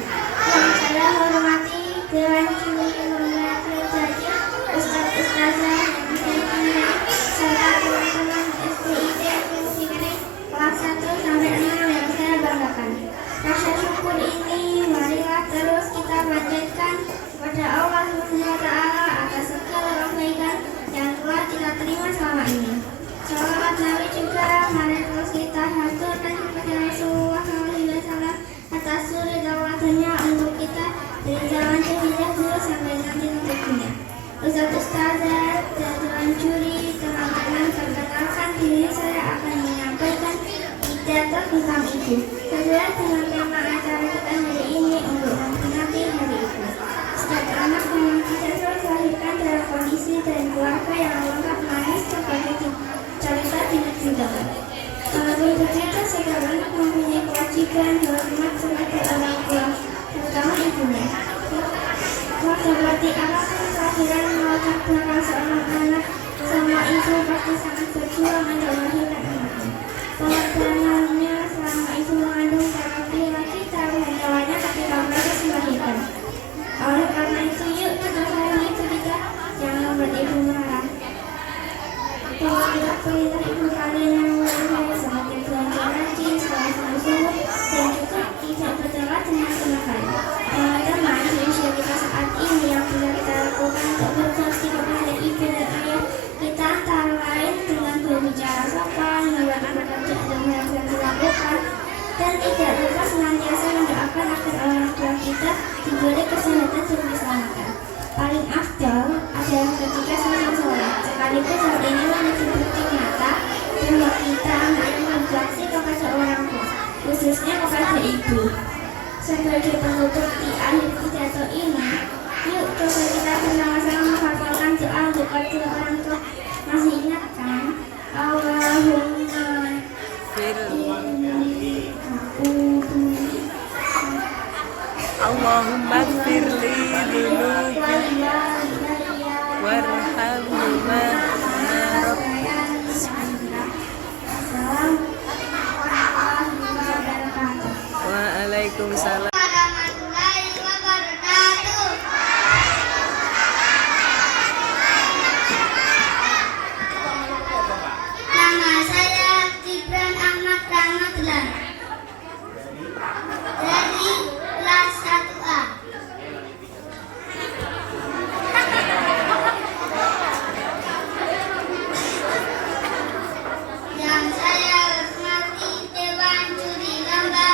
Yang saya hormati Dewan Juri Pemerintah Kerja, Ustadz Ustazah yang saya cintai, serta teman-teman STIT Akademi kelas 1 sampai 6 yang saya banggakan. Rasa syukur ini marilah terus kita panjatkan kepada Allah SWT atas segala kebaikan yang telah kita terima selama ini. Salawat Nabi juga mari terus kita haturkan kepada Rasulullah SAW atas suri dakwahnya untuk kita dari zaman jahiliyah dulu sampai nanti tentunya. Ustadz Ustazah dan Dewan Juri, teman-teman, perkenalkan diri saya akan menyampaikan pidato tentang ibu sesuai dengan tema acara kita hari ini untuk memperingati hari ibu. Setiap anak memang tidak terlahirkan dalam kondisi dan keluarga yang lengkap manis seperti cerita di negeri. Walaupun begitu, setiap anak mempunyai kewajiban hormat sebagai orang tua, terutama ibunya. Seperti apapun kelahiran melatar belakang seorang anak, semua ibu pasti sangat berjuang untuk melahirkan anaknya. Pengorbanannya selama ibu mengandung terlebih lagi taruhan nyawanya ketika proses melahirkan. Oleh karena itu, yuk kita sayangi ibu kita, jangan membuat ibu marah. Perintah ibu kalian yang mulai sebagai belajar rajin, selalu sungguh, dan juga tidak bertelat dengan tenaga. Teman-teman, di usia kita saat ini yang bisa kita lakukan untuk berbakti kepada ibu dan ayah kita antara lain dengan berbicara sopan, melakukan pekerjaan yang harus dilakukan, dan tidak lupa senantiasa mendoakan agar orang tua kita diberi kesehatan dan keselamatan. Paling afdal adalah ketika selesai sholat, sekaligus hal ini menjadi bukti nyata bahwa kita anak yang berbakti kepada orang tua, khususnya kepada ibu. Sebagai penutup di akhir pidato ini, yuk coba kita bersama-sama menghafalkan doa untuk kedua orang tua. Masih ingat kan? Allahumma Allahumma firli dunubi warhamhuma Waalaikumsalam. Nama saya Gibran Ahmad Rahmatullah dari kelas 1A. Yang saya hormati Dewan Juri Lomba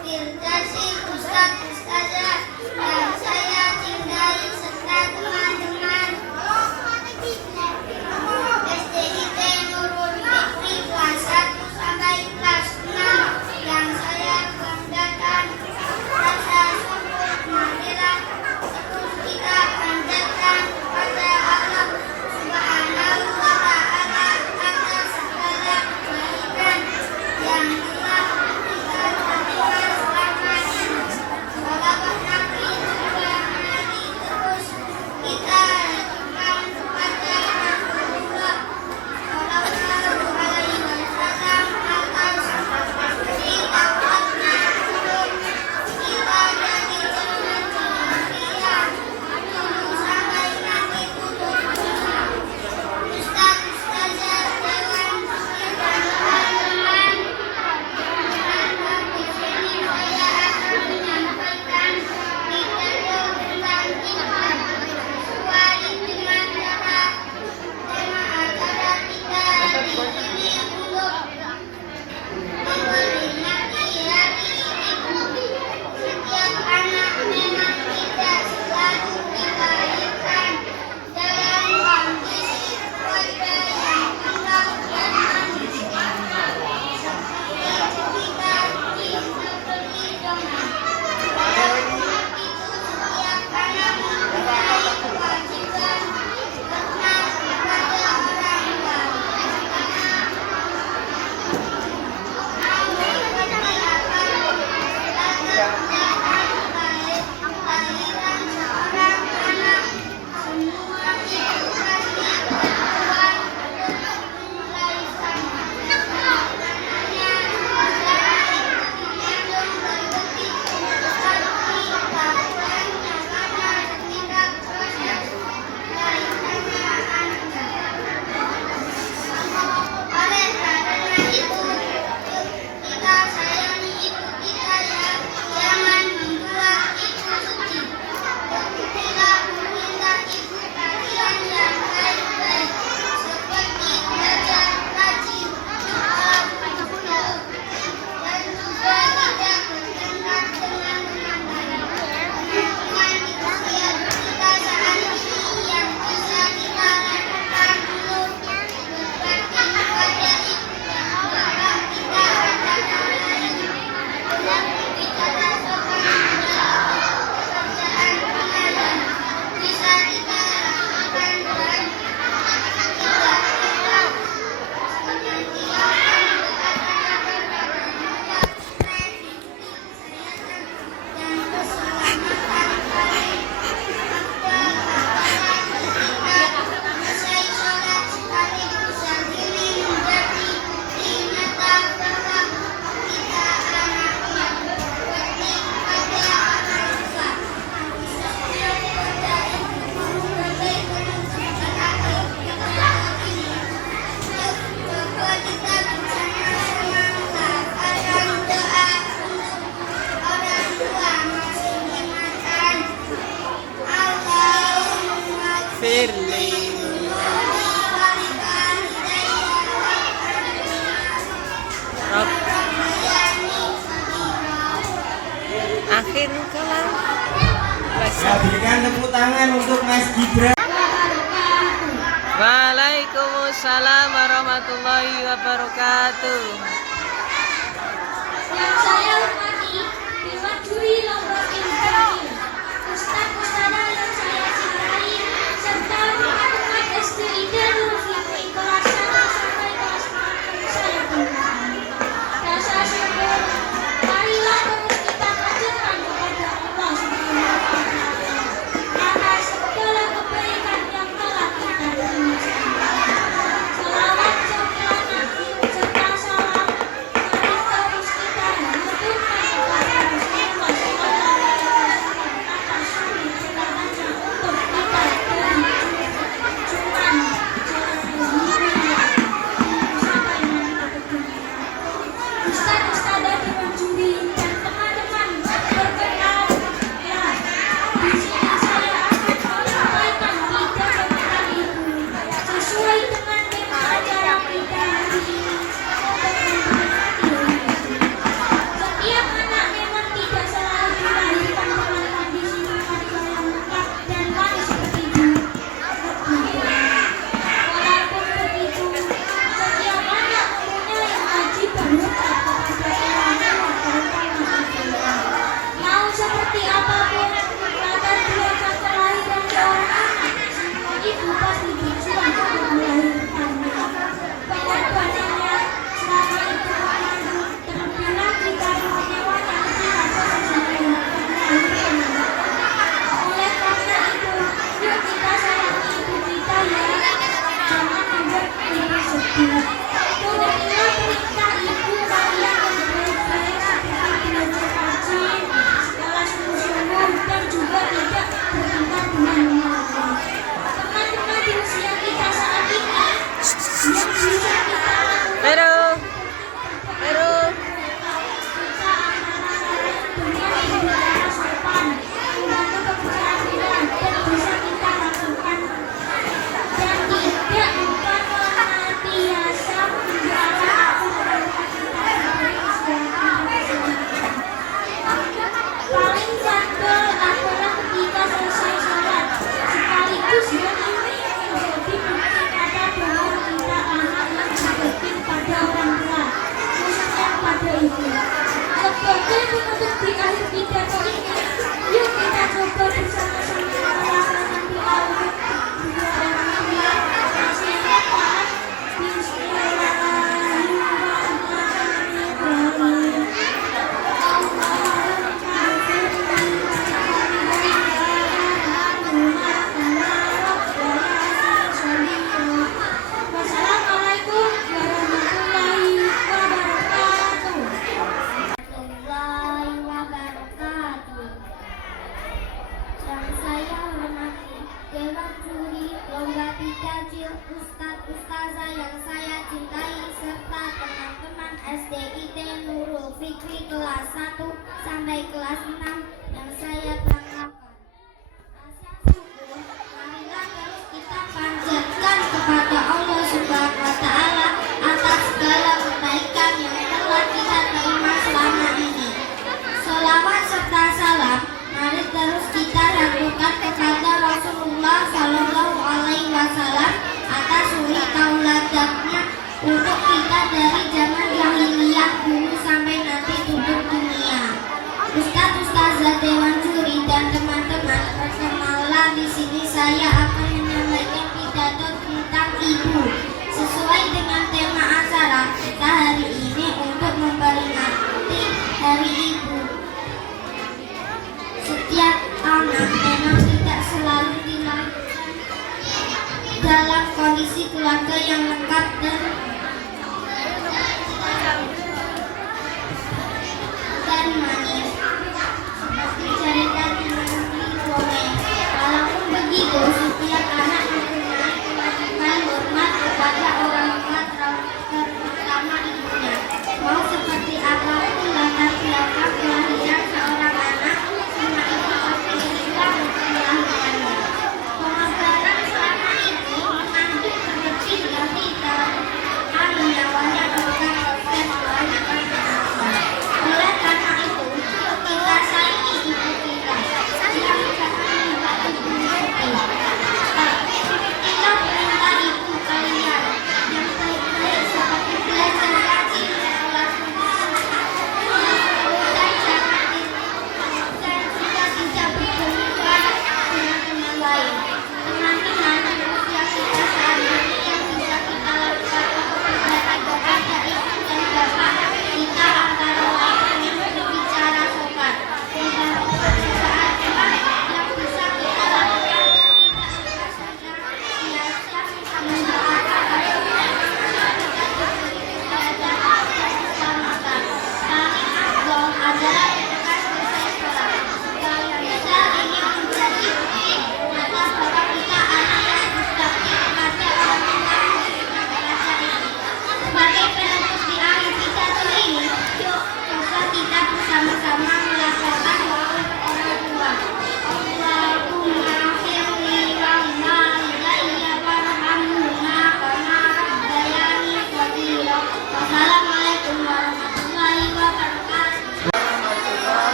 Firdausi Ustaz semakin kelam. Ya, berikan tepuk tangan untuk Mas Gibran. Waalaikumsalam warahmatullahi wabarakatuh. Yang saya hormati Dewan Juri Lomba Ilmu, Ustadz Ustadzah yang saya cintai, serta teman-teman SDID Nurul Fikri kelas 1 sampai kelas 6 saya banggakan. Rasa syukur, marilah terus kita panjatkan kepada Allah Subhanahu wa Ta'ala atas segala kebaikan yang telah kita terima. Salawat serta salam mari terus kita mengaturkan kepada Rasulullah sallallahu alaihi wasallam atas suri teladannya untuk kita dari cuman jalan dunia sampai nanti ke dunia. Ustaz Ustadzah Dewan Juri dan teman-teman berkenan, ya, di sini saya akan menyampaikan 3 pernyataan ibu sesuai dengan tema acara kita hari ini. Setiap anak memang tidak selalu dilahirkan dalam kondisi keluarga yang lengkap dan manis seperti itu. Walaupun begitu, setiap anak mempunyai kewajiban hutang kepada orang tua terutama ibu. Mau seperti apapun latar belakang kelahiran seorang anak, ibu pasti berjuang untuk melahirkannya. Pengorbanannya selama itu mengandung, terlebih lagi karena menyewanya tidak sesuai melahirkan anak. Oleh karena itu, yuk kita sayangi ibu kita ya. Jangan membuat ibu sedih. Turutilah perintah ibu kalian yang baik-baik seperti belajar rajin, sekolah sungguh-sungguh, dan juga tidak bertingkah dengan menolak. Teman-teman di usia kita saat ini yang bisa kita lakukan Pero, pero, kita antara lain dengan berbicara sopan, membantu keberhasilan dan bisa kita lakukan dan tidak lupa senantiasa mendoakan agar mereka kita diberi kesehatan dan keselamatan. Paling gagal adalah ketika selesai sholat, sekaligus hal ini menjadi bukti pada bahwa kita anak yang berbakti pada orang tua, khususnya pada ibu. Sebagai penutup di akhir pidato ini, yuk kita coba bersama-sama melaksanakan doa untuk dua orang tua. Kasih Tuhan, Bismillahirrahmanirrahim. Wassalamualaikum warahmatullahi wabarakatuh. Warahmatullahi wabarakatuh. Yang saya hormati Dewan Juri Lomba Pikacil, Ustadz Ustazah yang saya cintai, serta teman-teman SDID Nurul Fikri kelas 1 sampai kelas 6 yang saya banggakan. Rasa syukur, marilah terus kita panjatkan kepada Allah Subhanahu wa Ta'ala atas segala kebaikan yang telah kita terima selama ini. Salawat serta salam mari terus kita haturkan kepada Rasulullah sallallahu alaihi wasallam atas suri tauladannya untuk kita dari zaman jahiliyah dulu sampai nanti tutup dunia. Ustadz Ustazah Dewan Juri dan teman-teman, perkenalan di sini saya akan menyampaikan pidato tentang ibu sesuai dengan tema acara kita hari ini untuk memperingati Hari Ibu. Setiap anak memang tidak selalu dilahirkan dalam kondisi keluarga yang lengkap dan manis seperti cerita di dongeng. Walaupun begitu, setiap anak mempunyai kewajiban hormat kepada orang tua terutama ibunya. Mau seperti apapun latar belakang kelahiran seorang anak, semua itu pasti berjuang untuk melahirkannya. Pengorbanan selama ini mengandung terlebih dari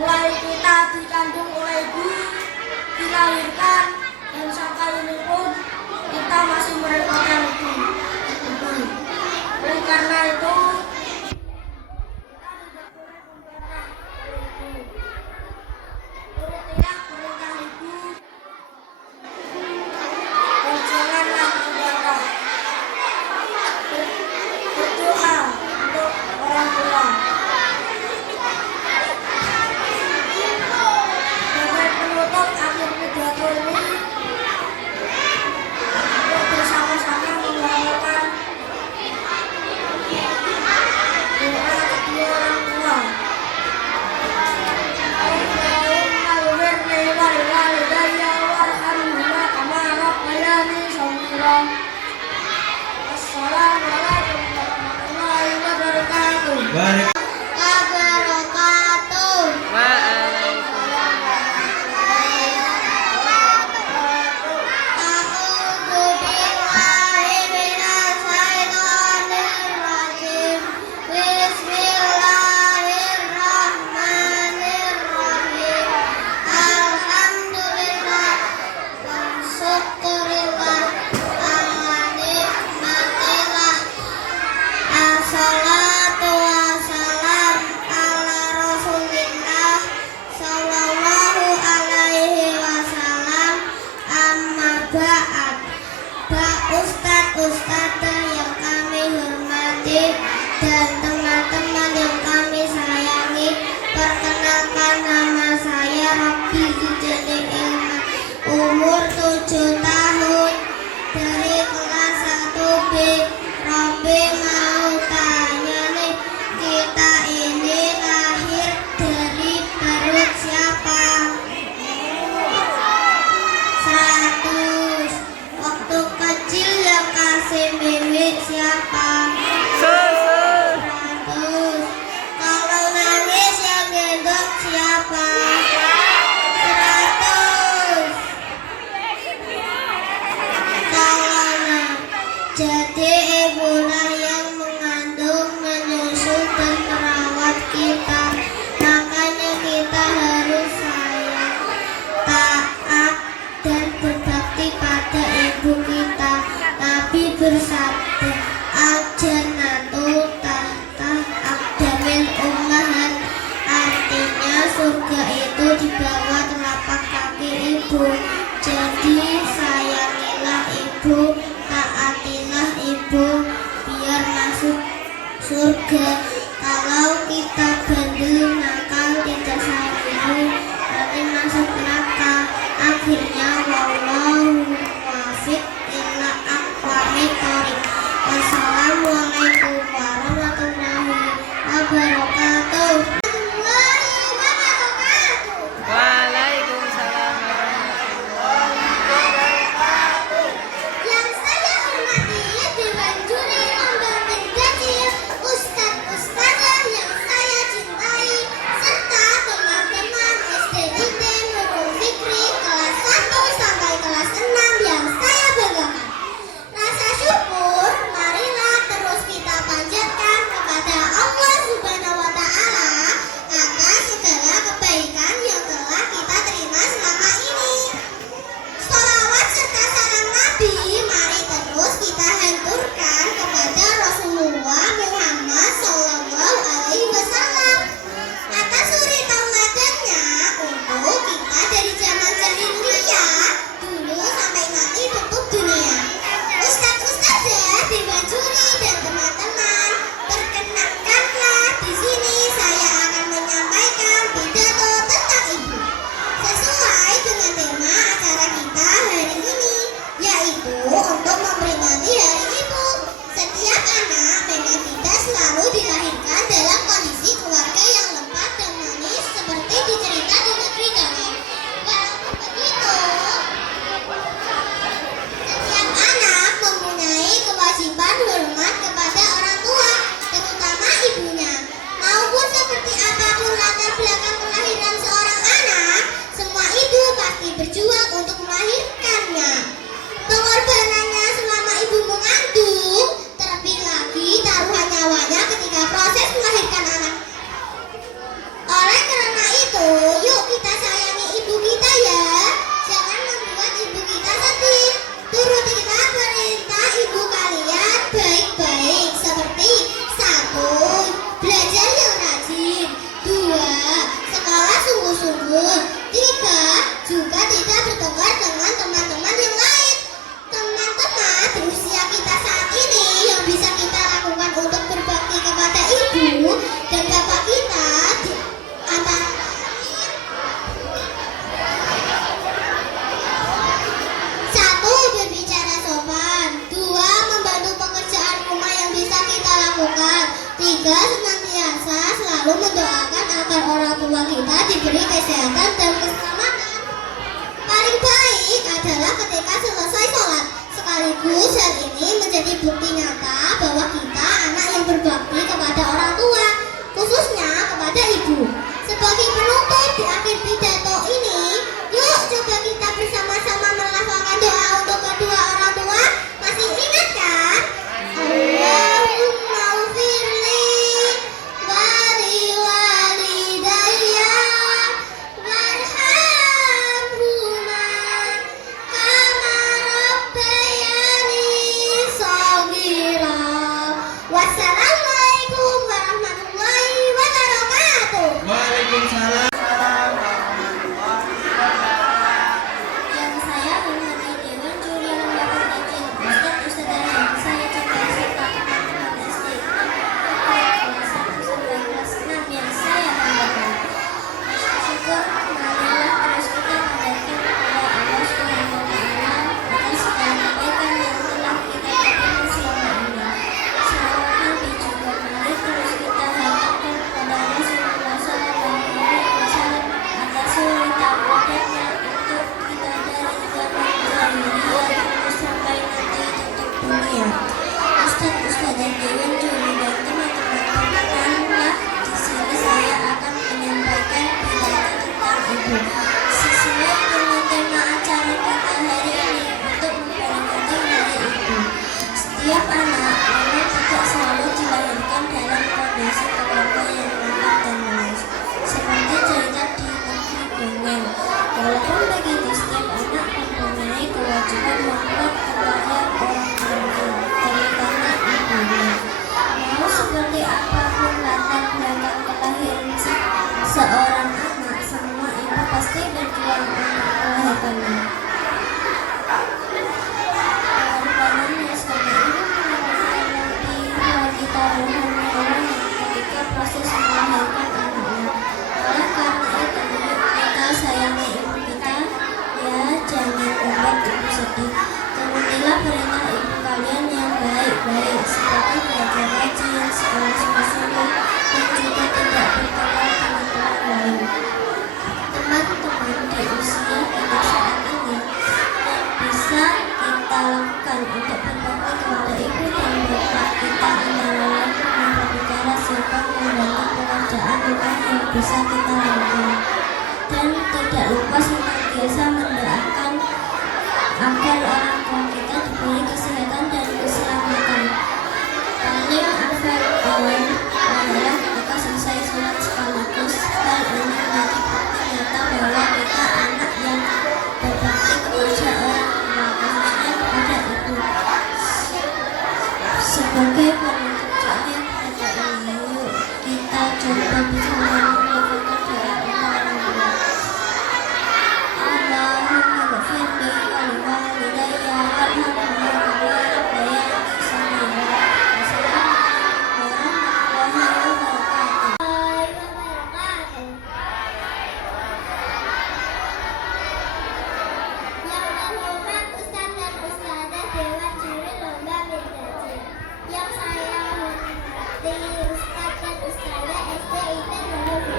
Mulai kita dikandung oleh ibu, dilahirkan, dan sampai ini pun kita masih merepotkan ibu. Oleh karena itu, kita tidak boleh memberontak oleh ibu. Turutilah perintah ibu, dan janganlah memberontak. Berdoa untuk orang tua. Sebagai penutup akhir pidato ini, untuk bersama-sama membawakan doa kedua orang tua. Allahumma ighfirli wa li walidayya warhamhuma kama rabbayani shaghira. Wassalamualaikum warahmatullahi wabarakatuh. Barik. Wabarakatuh. Waalaikumsalam. A'udzu billahi minasy syaithanir rajim. Bismillahirrahmanirrahim. Alhamdulillah wa syukurillah ala nikmatillah. Assalatu wassalam ala rasulillah sallallahu alaihi wasallam. Amma ba'd. Ustadz yang kami hormati dan teman-teman yang kami sayangi, perkenalkan nama saya Robby Hidayat Ilman, umur 7 tahun, dari kelas 1B. Robby mau tanya nih, kita ini lahir dari perut siapa? 100. Waktu kecil yang kasih mimik siapa? Susu. 100. Kalau nangis yang gendong siapa? 100. Jadi ibulah yang mengandung, menyusu dan merawat kita. Makanya kita harus sayang, taat, dan berbakti pada ibu kita. Nabi bersabda, al-jannatu tahta aqdamil ummahat. Artinya surga itu di bawah telapak kaki ibu. Jadi sayangilah ibu, taatilah ibu, biar masuk surga. Kalau kita bandel, nakal, tidak sayang ibu, nanti masuk neraka. Akhirnya wallahu muwaffiq ila aqwamit thoriq. Wassalamualaikum warahmatullahi wabarakatuh. Waalaikumsalam warahmatullahi wabarakatuh. Yang saya hormati Dewan Juri Lomba Mendaki, Ustadz-ustadzah yang saya cintai, serta teman-teman SDIT Nurul Fikri kelas 1 sampai kelas 6 yang saya banggakan. Rasa syukur marilah terus kita panjatkan kepada Allah Subhanahu wa belajar yang rajin. 2. Sekolah sungguh-sungguh. 3. Juga tidak bertengkar dengan teman-teman yang lain. Teman-teman, di usia kita saat ini yang bisa kita lakukan untuk berbakti kepada ibu dan bapak kita di antara satu, berbicara sopan. 2. Membantu pekerjaan rumah yang bisa kita lakukan. 3. Senantiasa selalu mendoakan agar orang tua kita diberi kesehatan dan keselamatan. Paling baik adalah ketika selesai sholat. Sekaligus hal ini menjadi bukti nyata bahwa kita anak yang berbakti kepada orang tua, khususnya kepada ibu. Sebagai penutup di akhir pidato ini, yuk coba kita bersama-sama melafalkan doa untuk kedua orang tua. Masih ingat kan? Allahumma ufirli wali walidayya warhamhuma kama rabbayani shaghira. Wassalamualaikum warahmatullahi wabarakatuh. Waalaikumsalam. Yang saya hormati Dewan Juri Lembaga Pendidikan, Ustadz-Ustadzah yang saya cintai serta teman-teman SD kelas 1 sampai kelas 6 yang saya banggakan. Syukur marilah terus kita panjatkan kepada Allah Subhanahu wa Ta'ala atas segala kebaikan yang telah kita dapatkan selama ini. Selawat Nabi juga mari terus kita haturkan kepada Rasulullah SAW atas suri taubatnya untuk kita dari zaman jahiliyah terus sampai nanti tutup dunia. Ustadz-Ustadzah Dewan Juri dan teman-teman perkenanlah di sini saya akan menyampaikan pidato tentang ibu sesuai dengan tema acara kita hari ini untuk memperingati Hari Ibu. Setiap anak memang tidak selalu dilahirkan dalam kondisi keluarga yang lengkap dan mulus, seperti cerita di negeri dongeng. Walaupun begitu, setiap anak mempunyai kewajiban hormat kepada orang tuanya, terutama ibunya. Mau seperti apapun latar belakang kelahiran seorang anak, semua ibu pasti berjuang untuk melahirkannya. Pengorbanannya sebagai ibu menunjukkan lebih bagi taruhannya orang ketika proses melahirkan anaknya. Oleh karena itu, yuk kita sayangi ibu kita, ya jangan membuat ibu sedih. Turutilah perintah ibu kalian yang baik-baik, seperti belajar rajin, sekolah sungguh-sungguh, dan juga tidak bertengkar dengan teman lain. Teman-teman di usia kita saat ini yang bisa kita lakukan untuk berbakti kepada ibu dan bapak kita antara lain dengan berbicara sopan, membantu pekerjaan rumah yang bisa kita lakukan, dan tidak lupa senantiasa mendoakan agar orang tua kita diberi kesehatan dan keselamatan. Paling afdal awal adalah ketika selesai sholat sekaligus hal ini menjadi bukti nyata bahwa kita anak yang berbakti kepada orang tua, khususnya kepada ibu. Sebagai penutup doa pada ini, yuk kita coba bersama melakukan doa untuk orang tua. Allahumma ghfirli wali walidayya warhamhuma kama rabbayani shaghira. Wassalamualaikum warahmatullahi wabarakatuh. Yang terhormat Ustadz dan Ustadzah Dewan Juri Lomba Pendidikan, yang saya hormati Ustadz dan Ustadzah SD ITN Nurul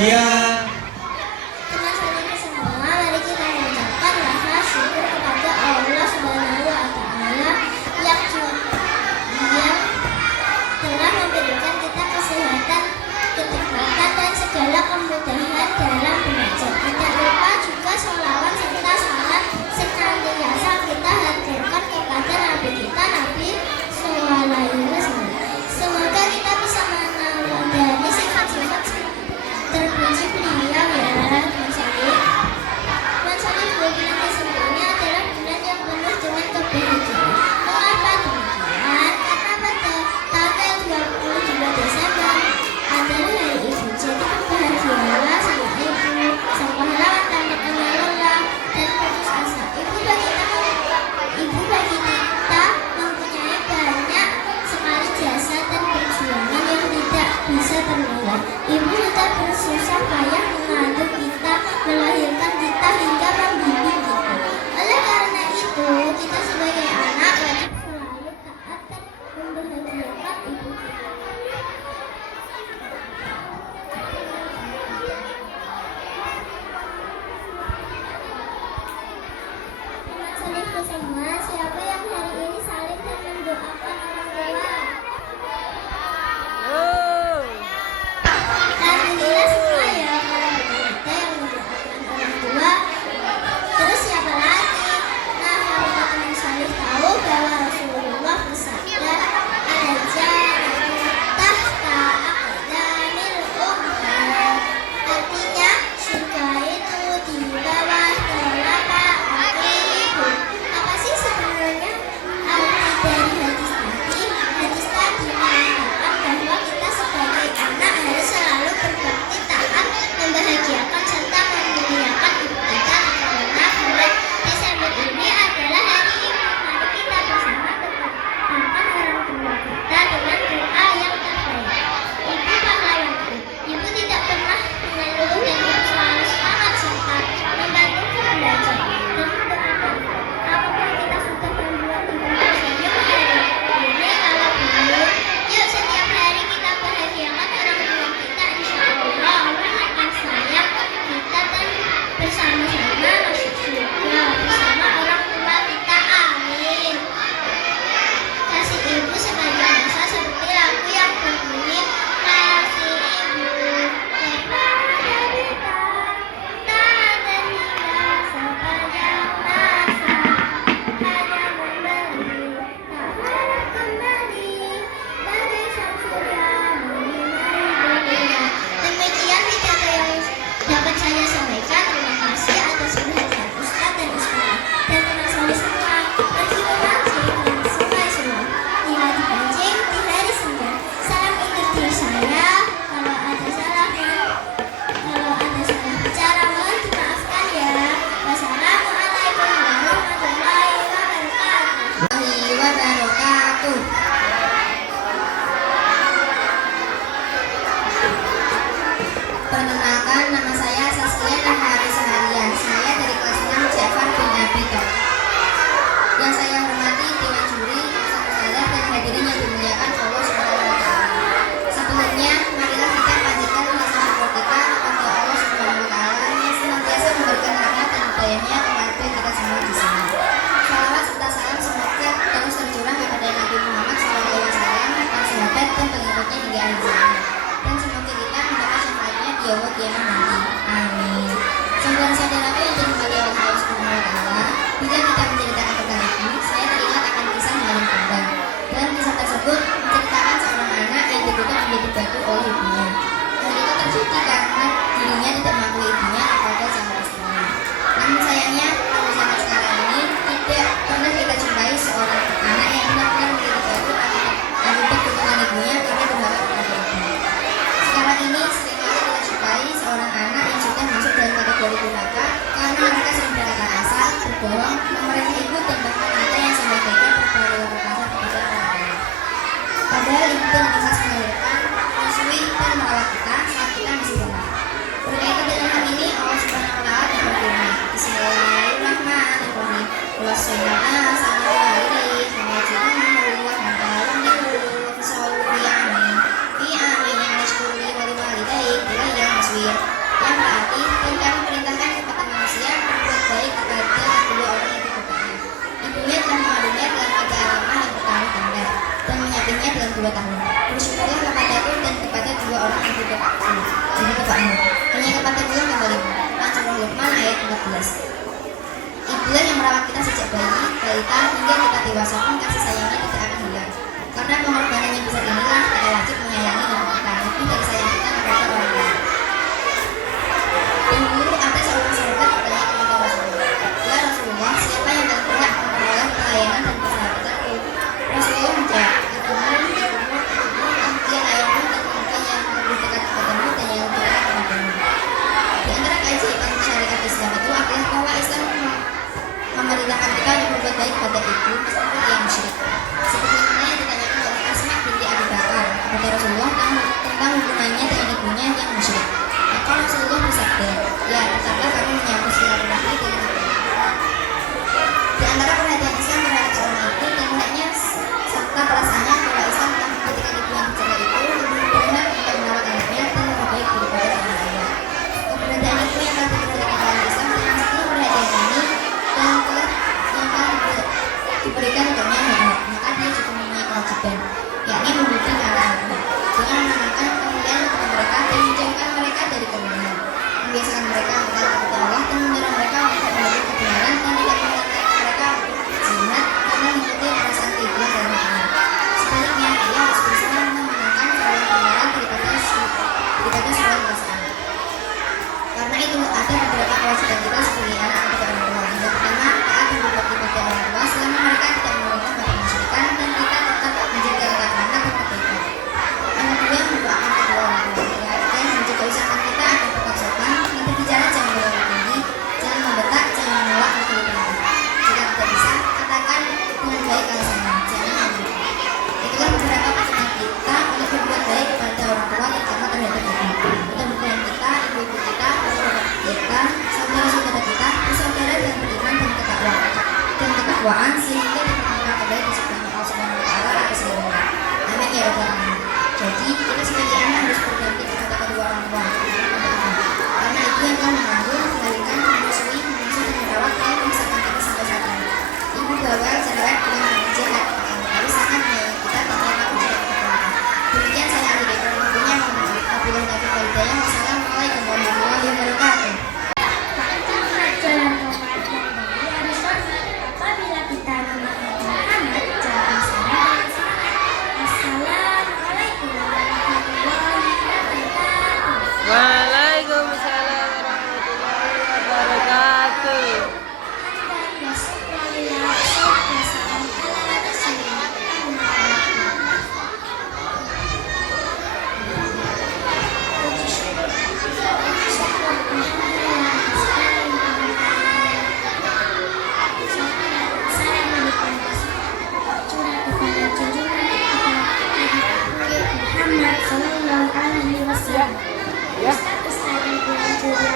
Siap. Teman saudara semua, mari kita mengucapkan rasa syukur kepada Allah Subhanahu wa Ta'ala yang telah memberikan kita kesehatan, kenikmatan, dan segala kemudahan dalam belajar. Tidak lupa juga sholawat serta salam senantiasa kita haturkan kepada Nabi kita, Nabi Sallallahu Alaihi Wasallam. Semoga kita bisa meneladani sifat-sifat terpuji beliau ya. Bulan Syawal 2 bulan Desember ini adalah bulan yang penuh dengan kebahagiaan. Mengapa demikian? Karena pada tanggal 22 Desember adalah hari ibu. Jadi berbahagialah sama ibu, sang pahlawan tanpa kenal lelah dan putus asa. Ibu bagi kita mempunyai banyak sekali jasa dan perjuangan yang tidak bisa ternilai. Ibu sudah bersusah payah mengandung kita, melahirkan kita hingga membimbing kita. Oleh karena itu, kita sebagai anak wajib selalu taat dan membahagiakan ibu kita. Teman saudaraku semua, siapa yang hari ini saling dan mendoakan orang tua? Oh. Alhamdulillah semua ya, kalau kita yang mendoakan orang tua. Terus siapa lagi? Nah, harus teman salih tahu bahwa Rasulullah bersabda, tahta aqdamil ummahat. Artinya surga itu di bawah telapak kaki ibu. Apa sih sebenarnya arti dari hadis tadi? Hadis tadi mengatakan bahwa kita sebagai anak harus selalu berbakti taat, membahagiakan serta memuliakan ibu kita. Karena bulan Desember ini adalah hari ibu. Mari kita bersama berdoakan orang tua kita dengan doa yang terbaik. Ibu pahlawanku, ibu tidak pernah mengeluh dan selalu semangat serta membantu belajar dan mendoakan. Apakah kita sudah membuat ibu tersenyum hari ini? Kalau belum, yuk setiap hari kita bahagiakan orang tua kita. Insya Allah Allah akan sayang kita dan bersama-sama masuk surga bersama orang tua kita. Amin. Kasih ibu sebagai rasa seperti lagu yang berbunyi, kasih ibu kepada kita tak terhingga sepanjang masa, hanya memberi tak harap kembali, bagai sang surya menyinari dunia. Demikian pidato yang dapat saya sampaikan. Terima kasih atas perhatian Ustaz dan Ustazah dan teman salih semua. Pergi memancing dengan sungai semua, tiba dipancing di hari senja. Salam untuk diri saya. Kalau ada salah bicara mohon dimaafkan ya. Wassalamualaikum warahmatullahi wabarakatuh. Perkenalkan, nama saya Saskia Nahari Saharia. Saya dari kelas 6 Jafar bin Abi Thawb. Yang saya hormati Dewan Juri, Ustazah dan hadirin yang dimuliakan Allah Subhanahu wa Ta'ala. Sebelumnya, marilah kita panjatkan rasa syukur kita kepada Allah Subhanahu wa Ta'ala yang senantiasa memberikan rahmat dan hidayahnya kepada kita semua di sini. Salawat serta salam semoga terus tercurah kepada Nabi Muhammad SAW, para sahabat dan pengikutnya hingga akhir zaman. Dan semoga kita mendapat syafaatnya di yaumul qiyamah nanti. Amin. Saudara-saudaraku yang dimuliakan oleh Allah Subhanahu wa Ta'ala, bila kita menceritakan tentang ibu, saya teringat akan kisah Maling Kundang. Dalam kisah tersebut menceritakan seorang anak yang dikutuk menjadi batu oleh ibunya. Hal itu terjadi karena dirinya tidak mengakui ibunya atau sama istrinya. Namun sayangnya pada zaman sekarang ini tidak pernah kita jumpai seorang anak yang benar-benar menjadi batu akibat kutukan ibunya karena berharap kepada ibunya. Sekarang ini seringkali kita jumpai seorang anak 2 tahun. Bersyukurlah kepadaku dan kepada 2 orang ibu bapakmu. Hanya kepadaku yang kembalimu. Surah Luqman ayat 14. Ibulah yang merawat kita sejak bayi, balita hingga kita dewasa pun kasih sayangnya tidak akan hilang. Karena pengorbanan yang besar inilah kita wajib menyayangi dan kita lebih dari sayang kita kepada orang lain. Dan dulu ada seorang sahabat bertanya kepada Rasulullah, "Ya Rasulullah, siapa yang paling berhak memperoleh pelayanan dan persahabatanku?" Rasulullah menjawab, "Kemudian ayahmu dan kemudian yang lebih dekat kepadamu dan yang lebih dekat kepadamu." Di antara keajaiban syariat Islam itu adalah bahwa Islam memerintahkan kita untuk berbuat baik kepada ibu meskipun dia musyrik. Seperti mana yang ditanyakan oleh Asma binti Abu Bakar kepada Rasulullah tentang hubungannya dengan ibunya yang musyrik. Maka Rasulullah bersabda, "Ya, tetaplah kamu menyambut silaturahmi dengan ibu." Di antara perhatian Islam terhadap seorang ibu dan hendaknya serta perasaannya bahwa Islam telah menjadikan ibu yang dijaga itu lebih berhak untuk merawat anaknya dan lebih baik daripada seorang ayah. Keberadaan ibu yang telah diperhatikan oleh Islam dengan sepenuh perhatian ini dan yang telah diberikan untuknya hak, maka dia juga mempunyai kewajiban, yakni memberi anak-anaknya dengan menanamkan kemuliaan kepada mereka dan menjauhkan mereka dari kemuliaan, membiasakan mereka untuk taat kepada Allah dan mendorong mereka untuk memeluk kebenaran dan tidak mengingatkan mereka untuk jihad karena mengikuti perasaan keibuan dalam anak. Sebaliknya, ia harus berusaha memenangkan segala kebenaran daripada segala perasaan. Karena itu ada beberapa kewajiban kita sebagai anak kepada orang tua. Yang pertama, taat dan berbakti pada orang tua selama mereka tidak menurunkan pada kemusyrikan dan kita tetap menjaga ketakwaan dan kebaikan. Yang kedua, mendoakan kedua orang tua. Yang ketiga, menjaga usaha kita agar tetap sopan. Yang berbicara jangan berlalu tinggi, jangan membetak, jangan menolak atau berhenti. Jika tidak bisa, katakan dengan baik alasannya, jangan memberi. Itulah beberapa petunjuk kita untuk berbuat baik kepada orang tua terutama terhadap ibu. Mudah-mudahan kita, ibu-ibu kita, kita, saudara-saudara kita, bersaudara dan beriman dan ketakwaan sehingga dipertemukan kembali di sebelah Allah Subhanahu wa Ta'ala atas segalanya. Amin ya rabbal alamin. Jadi kita sebagai anak harus berganti kepada kedua orang tua, karena itu yang telah mengandung, melahirkan, menyusui, mengasuh dan merawat dan membesarkan kita sampai saat ini. Ibu bawel cerewet dengan berjahat, tapi sangat menyayangi kita dan ia takut jika kita kelapa. Demikian saya akhiri pertemuannya. Wabillahi taufiq wal hidayah. Wassalamualaikum warahmatullahi wabarakatuh. Jalan tomat yang dari ada sorry apabila kita mengatakan jawab saya dengan semangat. Assalamualaikum warahmatullahi wabarakatuh. Waalaikumsalam warahmatullahi wabarakatuh. Muhammad Sallallahu Alaihi Wasallam. Ustaz yang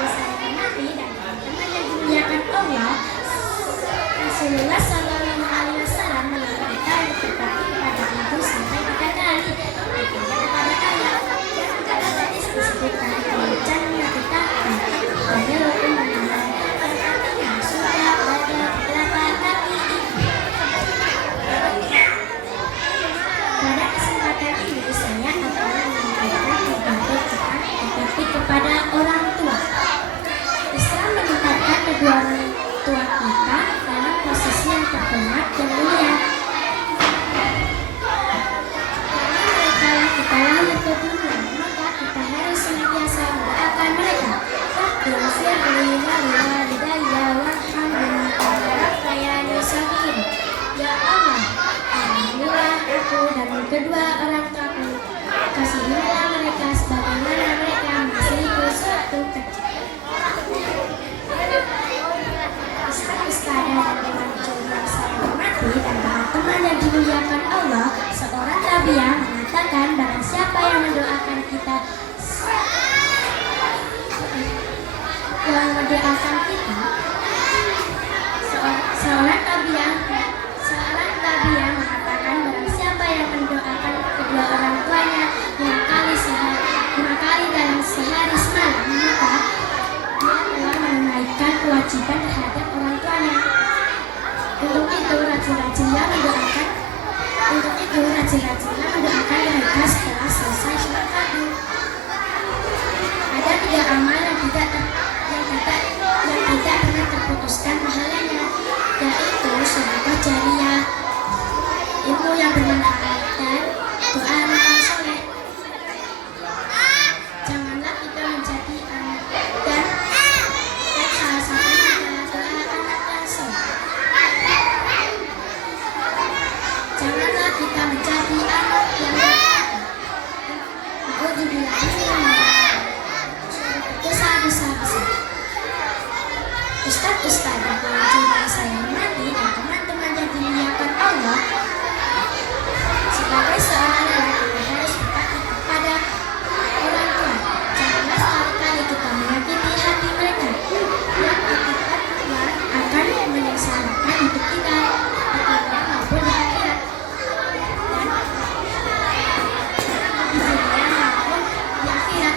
saya hormati dan teman-teman yang dimuliakan Allah, Rasulullah Sallallahu Alaihi Wasallam melarang kita untuk berbakti kepada ibu sampai 3 kali. Berikutnya kepada ayah yang kalau tadi disebutkan kewajiban kita hanya untuk menjalankan yang artinya sudah ada beberapa kaki ibu. Pada kesempatan ini saya akan menyampaikan beberapa kita berbakti kepada orang tua. Islam menempatkan kedua orang tua kita dalam posisi yang terhormat dan mulia. Karena mereka lah kita lahir ke dunia, maka kita harus senantiasa mendoakan mereka. Rabbir firli walidayya warhamhuma kama rabbayani shaghira. Ya Allah, ampunilah aku dan kedua orang tuaku. Kasihilah mereka sebagaimana mereka mengasihiku sewaktu kecil. Ustaz dan teman yang saya hormati dan teman-teman yang dimuliakan Allah, seorang tabi'ah mengatakan barang siapa yang mendoakan kita seorang tabi'ah mengatakan barang siapa yang mendoakan kedua orang tuanya 5 kali dalam sehari semalam, maka dia telah menunaikan kewajiban terhadap orang tuanya. Untuk itu rajin-rajinlah mendoakan kita menjadi anak yang bertakwa. Dosa-dosa. Ustaz dan pengajar saya hormati dan teman-teman yang dimuliakan Allah, sebagai seorang lelaki harus berbakti kepada orang tua. Janganlah sekali-kali kita menyakiti hati mereka yang akibatnya akan menyengsarakan hidup kita di dunia maupun di akhirat. Dan di dunia maupun di akhirat.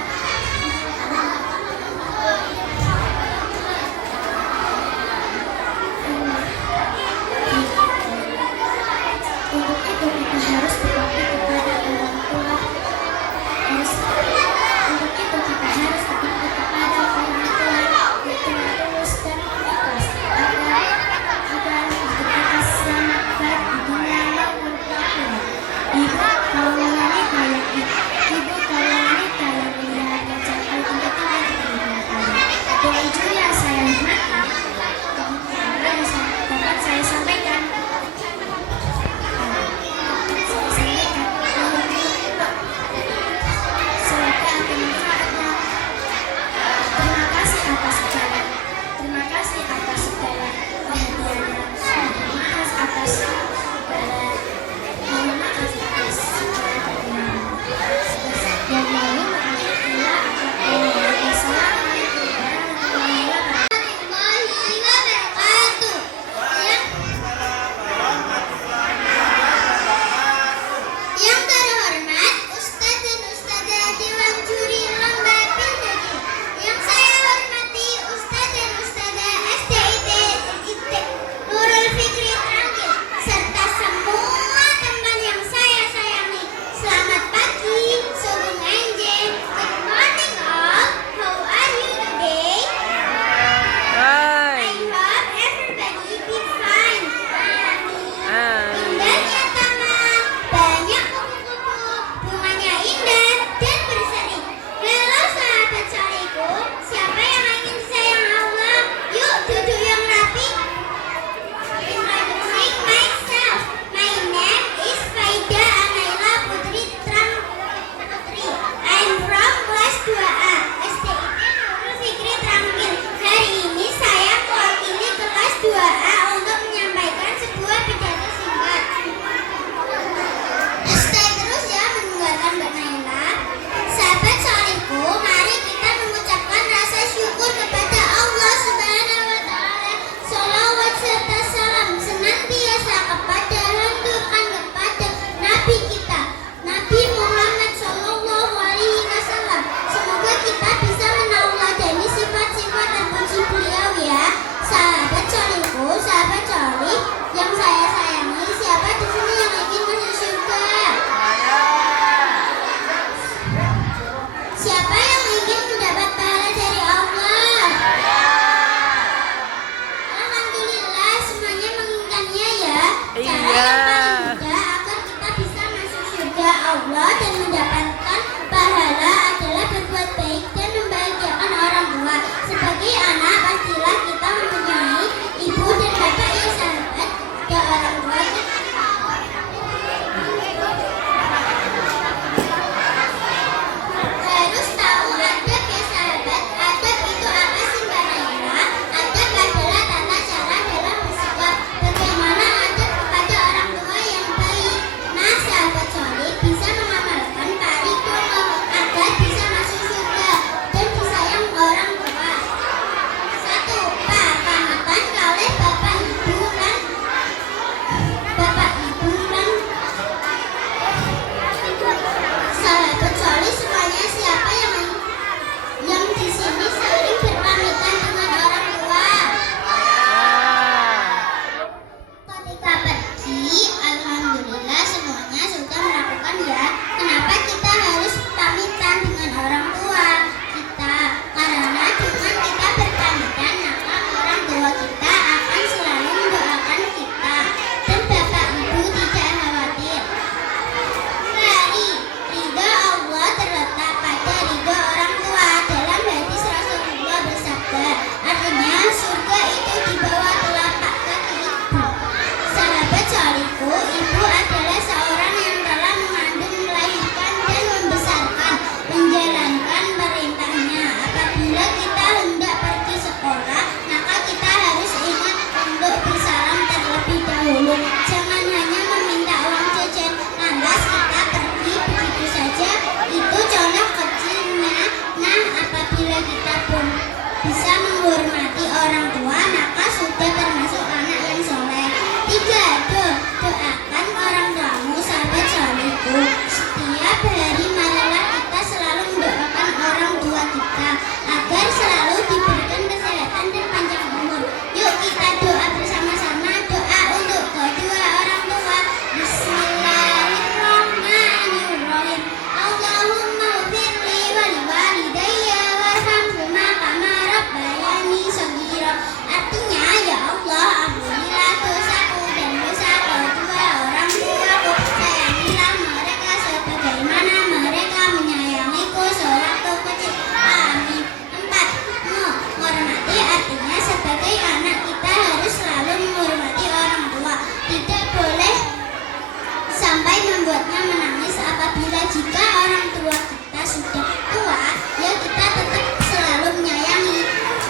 Setiap hari marilah kita selalu mendoakan orang tua kita agar selalu diberikan kesehatan dan panjang umur. Yuk kita doa bersama-sama, doa untuk kedua orang tua. Bismillahirrahmanirrahim. Allahumma ufirli wali walidayya warhamhuma kama rabbayani shaghira. Artinya, ya Allah, ampunilah dosaku dan dosa kedua orang tuaku. Sayangilah mereka sebagaimana mereka menyayangiku sewaktu kecil. Amin. 4. Menghormati artinya sebagai anak kita harus selalu menghormati orang tua. Tidak boleh sampai membuatnya menangis. Apabila jika orang tua kita sudah tua, ya kita tetap selalu menyayangi,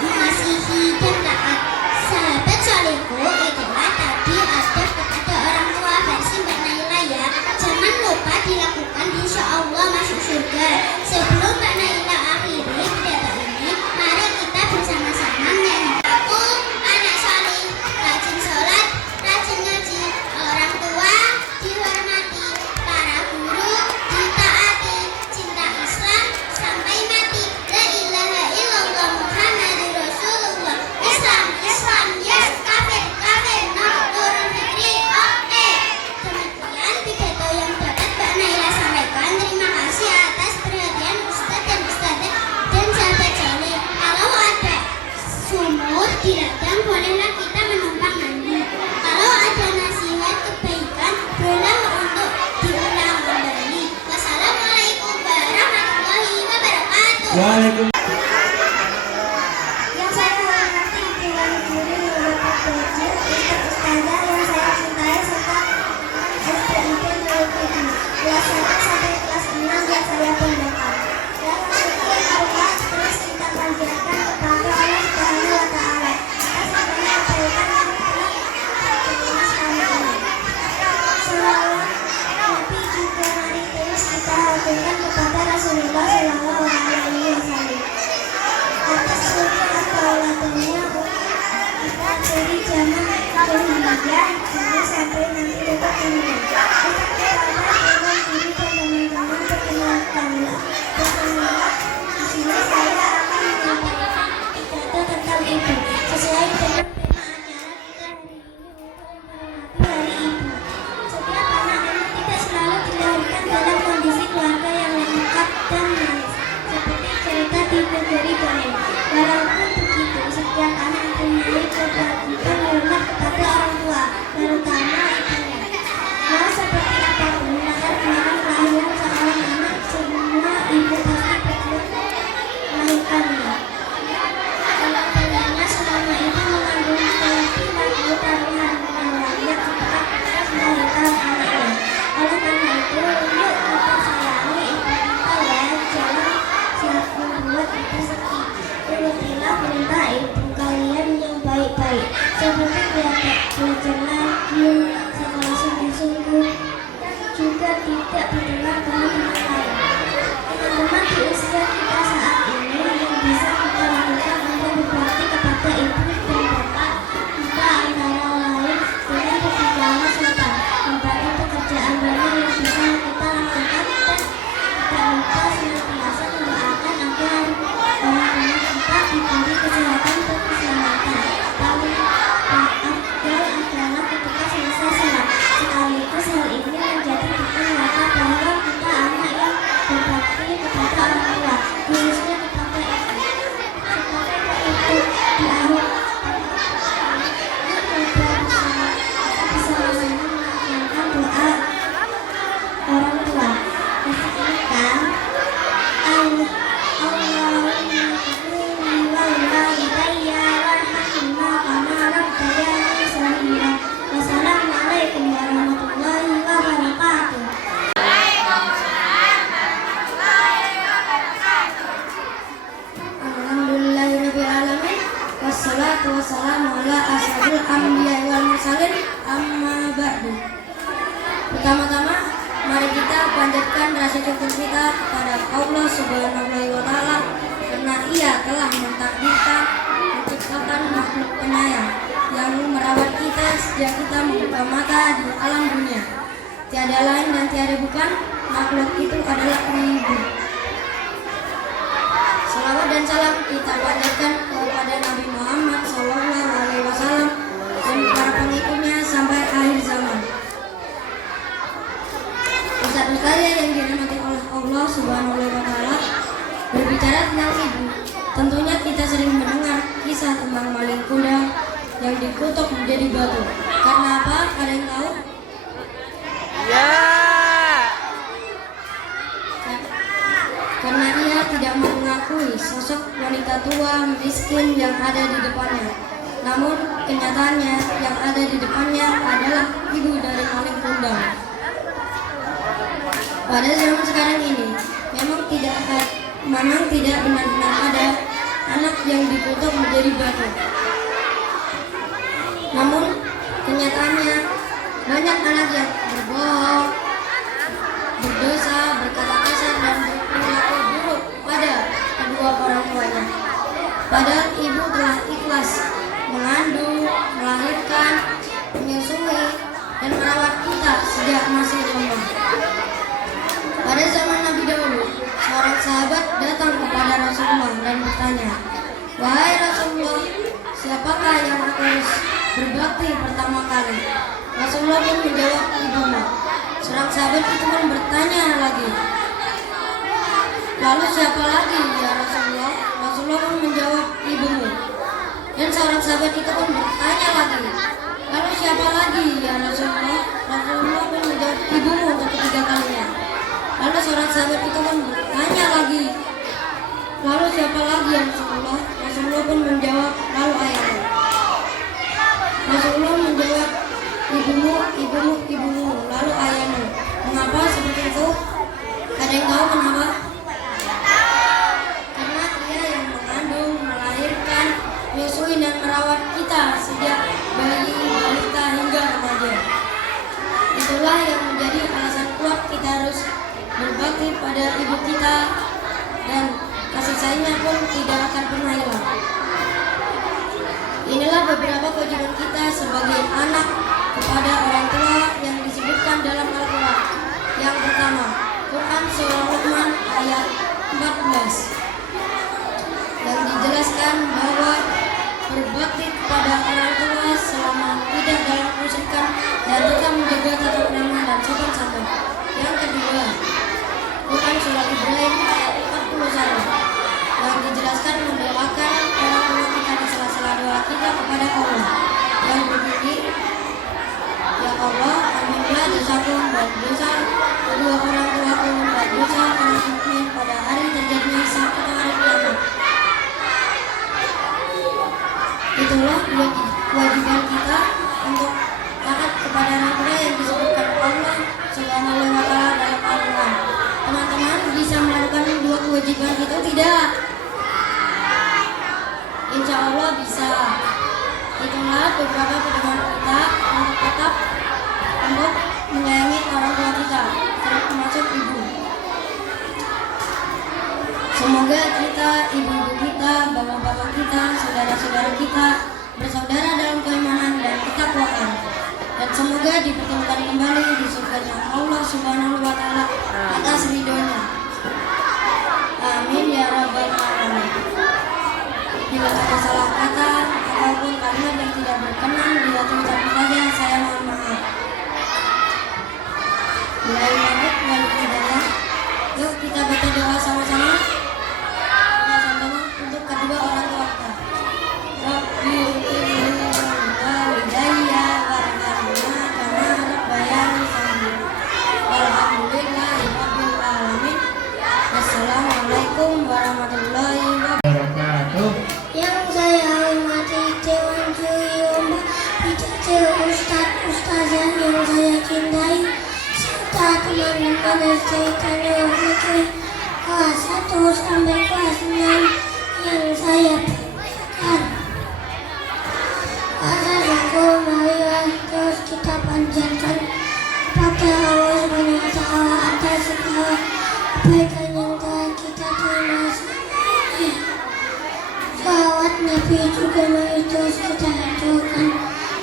mengasihi dan taat. Sahabat solehku, itulah tadi adab kepada orang tua versi Mbak Naila ya. Jangan lupa dilakukan, insya Allah masuk surga. Sebelum Mbak Naila akhiri pidato ini, mari kita bersama-sama menyanyi. Aku anak soleh, rajin sholat, rajin ngaji, orang tua dihormati, para guru ditaati, cinta Islam sampai mati. La ilaha illallah Muhammadur Rasulullah. Islam yes, kafir no, nurul fikri oke. Demikian pidato yang dapat Mbak Naila sampaikan. Terima kasih atas perhatian Ustadz dan Ustadzah dan sahabat soleh. Kalau ada sumur di ladang, bolehlah kita menumpang mandi. Kalau ada nasihat kebaikan, boleh untuk diulang kembali. Wassalamualaikum warahmatullahi wabarakatuh. Waalaikumsalam. Yang saya hormati Dewan Juri Bapak Bajir, Ustadz Ustazah yang saya cintai, serta SPID Nurul kelas 1 sampai kelas 6 yang saya banggakan. Dan syukur Allah terus kita panjatkan kepada Allah Subhanahu wa Ta'ala atas segala kebaikan yang telah terus kami ini. Salawat Nabi juga mari terus kita haturkan kepada Rasulullah Sallallahu Alaihi Wasallam. Atas suri atau latarnya kita beri zaman jahiliyah jangan sampai nanti tetap kemudian. Kita kepada Dewan Juri dan teman-teman perkenalkanlah. Di sini saya akan menyampaikan pidato tentang ibu sesuai dengan tema acara kita hari ini untuk memperingati Hari Ibu. Setiap anak-anak kita selalu dilahirkan dalam kondisi keluarga yang lengkap dan manis, seperti cerita di negeri dongeng. Walaupun begitu, setiap anak mempunyai kewajiban hormat kepada orang tua, terutama ibunya. Mau seperti apapun latar belakang kelahiran seorang anak, semua ibu pasti berjuang melahirkannya. Kalau ternyata selama itu mengandung terlebih lagi taruhan yang cepat melahirkan anaknya. Oleh karena itu, yuk kita sayangi ibu kita ya, jangan siap membuat ibu sedih. Urutilah perintah ibu kalian yang baik-baik, seperti belajar lagi, sekolah sungguh-sungguh, juga tidak berdengar teman-teman lain. Teman-teman di usia kita saat ini yang bisa kita lakukan untuk berbakti kepada ibu dan bapak kita antara lain dengan pekerjaan selatan, membantu pekerjaan rumah yang bisa kita lakukan, dan tidak lupa senantiasa mendoakan agar orang-orang kita diberi kesehatan dan keselamatan. Paling afdal adalah ketika selesai sholat. Sekaligus hal ini menjadi bukti nyata bahwa kita anak yang berbakti kepada orang tua, khususnya kepada ibu. Semoga ibu di akhir bersama-sama melakukan doa orang tua. Pastikan Allahumma qulli walidayya warhamhuma kama rabbayani shaghira. Wassalamualaikum warahmatullahi wabarakatuh. Alhamdulillahirabbil alamin. Wassalatu wassalamu ala asyrofil anbiya'i wal mursalin. Amma ba'du. Pertama-tama mari kita panjatkan rasa syukur kita kepada Allah Subhanahu wa Ta'ala karena Ia telah mentakdirkan menciptakan makhluk penyayang yang merawat kita sejak kita membuka mata di alam dunia. tiada lain dan tiada bukan, makhluk itu adalah Ibu. Salawat dan salam kita panjatkan kepada Nabi Muhammad SAW dan para pengikutnya sampai akhir zaman. Ustaz sekalian yang dirahmati oleh Allah Subhanahu wa Ta'ala, berbicara tentang ibu, tentunya kita sering mendengar kisah tentang maling kuda yang dikutuk menjadi batu. Karena apa? Ada yang tahu? Ya. Karena ia tidak mengakui sosok wanita tua miskin yang ada di depannya. Namun kenyataannya yang ada di depannya adalah ibu dari maling kundang. Pada zaman sekarang ini memang tidak benar-benar ada anak yang dikutuk menjadi batu. Namun kenyataannya banyak anak yang berbohong, berdosa, berkata kasar dan berperilaku buruk pada kedua orang tuanya. Padahal ibu telah ikhlas mengandung, melahirkan, menyusui, dan merawat kita sejak masih lemah. Pada zaman Nabi dahulu, seorang sahabat datang kepada Rasulullah dan bertanya, "Wahai Rasulullah, siapakah yang aku harus berbakti pertama kali?" Rasulullah pun menjawab, "Ibumu." Seorang sahabat itu pun bertanya lagi, "Lalu siapa lagi ya Rasulullah?" Rasulullah pun menjawab, "Ibumu." Dan seorang sahabat itu pun bertanya lagi, "Lalu siapa lagi ya Rasulullah?" Rasulullah pun menjawab, "Ibumu" untuk ketiga kalinya. Lalu seorang sahabat itu pun bertanya lagi, "Lalu siapa lagi ya Rasulullah?" Rasulullah pun menjawab, "Lalu ayahmu." Rasulullah menjawab, "Ibumu, ibumu, ibumu, lalu ayahmu." Mengapa seperti itu? Ada yang tahu kenapa? Karena dia yang mengandung, melahirkan, menyusui dan merawat kita sejak bayi, balita hingga remaja. Itulah yang menjadi alasan kuat kita harus berbakti pada ibu kita, dan kasih sayangnya pun tidak akan pernah hilang. Inilah beberapa kewajiban kita sebagai anak kepada orang tua yang disebutkan dalam Al-Quran. Yang pertama, Quran Surah Luqman ayat 14 yang dijelaskan bahwa berbakti kepada orang tua selama tidak dalam kemusyrikan dan tetap menjaga tata krama dan sopan santun. Yang kedua, Quran Surah Ibrahim ayat 41 yang dijelaskan mendoakan orang tua kita di sela-sela doa kita kepada Allah yang berbunyi, "Ya Allah, ampunilah dosaku dan dosa kedua orang tuaku dan dosa orang mukmin pada hari terjadinya hisab pada hari kiamat." Itulah kewajiban kita untuk taat kepada orang tua yang disebutkan Allah Subhanahu wa Ta'ala dalam Al-Quran. Teman-teman bisa melakukan dua kewajiban itu tidak? Insya Allah bisa. Itulah beberapa pedoman kita untuk tetap untuk menyayangi orang tua kita, termasuk ibu. Semoga kita, ibu-ibu kita, bapak-bapak kita, saudara-saudara kita bersaudara dalam keimanan dan ketakwaan, dan semoga dipertemukan kembali di surganya Allah Subhanahu wa Ta'ala atas ridhonya. Amin ya rabbal alamin. Bila ada salah kata ataupun kalimat yang tidak berkenan di hati ucapan saja, saya mohon maaf. Yuk kita baca doa sama-sama. Sama-sama untuk kedua orang tua kita. Rabbi ighfirli walidayya warhamhuma kama rabbayani shaghira. Walhamdulillahi rabbil alamin. Wassalamualaikum warahmatullahi wabarakatuh. Yang saya hormati Dewan Juri Umar, Bijajar Ustadz Ustazah yang saya cintai, serta teman-teman SDIK Negeri kelas 1 sampai kelas 6 yang saya banggakan. Rasa syukur marilah terus kita panjatkan kepada Allah Subhanahu wa Ta'ala atas segala kebaikan yang telah kita terima selama ini. Salawat Nabi juga mari terus kita haturkan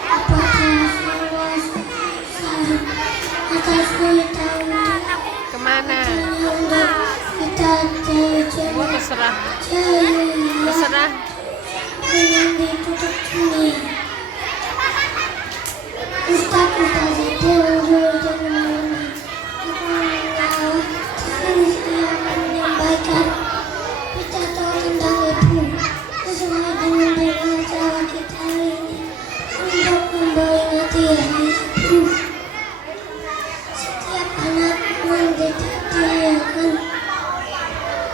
kepada Rasulullah SAW atas Terserah. dengan ditutup ini. Ustaz menyampaikan pidato tentang ibu sesuai dengan tema acara kita ini untuk memperingati hari ibu. Setiap anak memang tidak diayakan,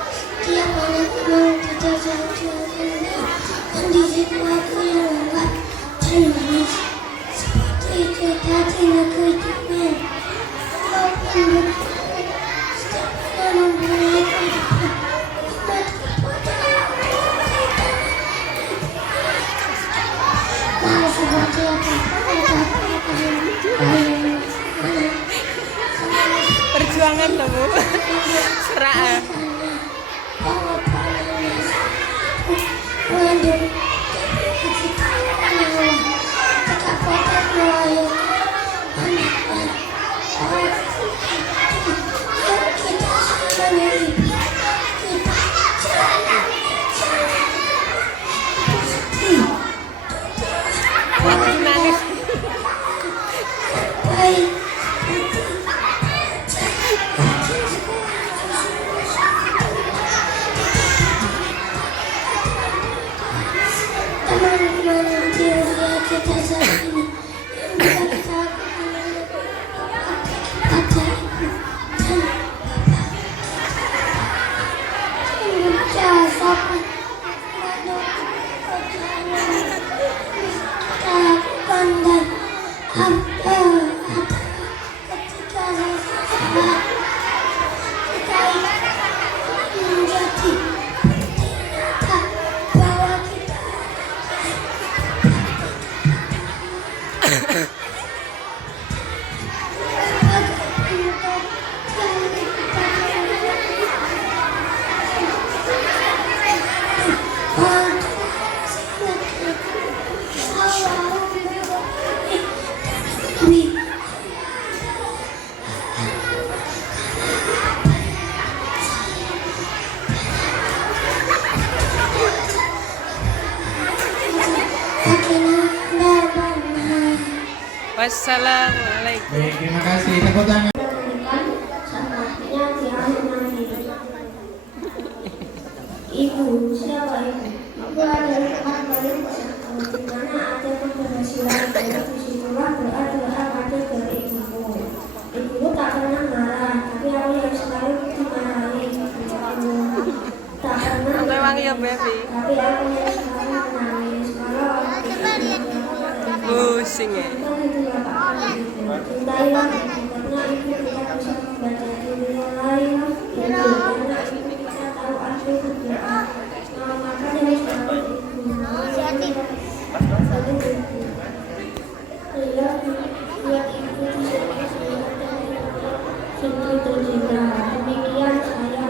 setiap anak memang tidak diajarkan kondisi keluarga yang lengkap dan manis seperti cerita di negeri Jepang. Walaupun begitu, setiap anak mempunyai kehidupan hikmat kepada nah seperti apa Perjuangan loh Bu. Serak ya. Nangis. Teman-teman di usia kita saat ini yang bisa kita lakukan Wassalamualaikum. Baik, terima kasih. Tepuk tangan. Ibu, siapa ibu? Ibu adalah tempat paling bersatu di mana ada keberhasilan dan disitulah doa-doa pada dari ibuku. Ibuku tak pernah marah, tapi aku yang selalu dimarahi. Tak pernah Memang ya baby. tapi aku yang selalu menangis kalau orang Pusing ya. cintailah ibu karena ibu tidak bisa membaca diri yang lain dan karena ibu bisa tahu arti berdoa. Makanya selalu ibu lihat ibu di sini tercinta. Demikian saya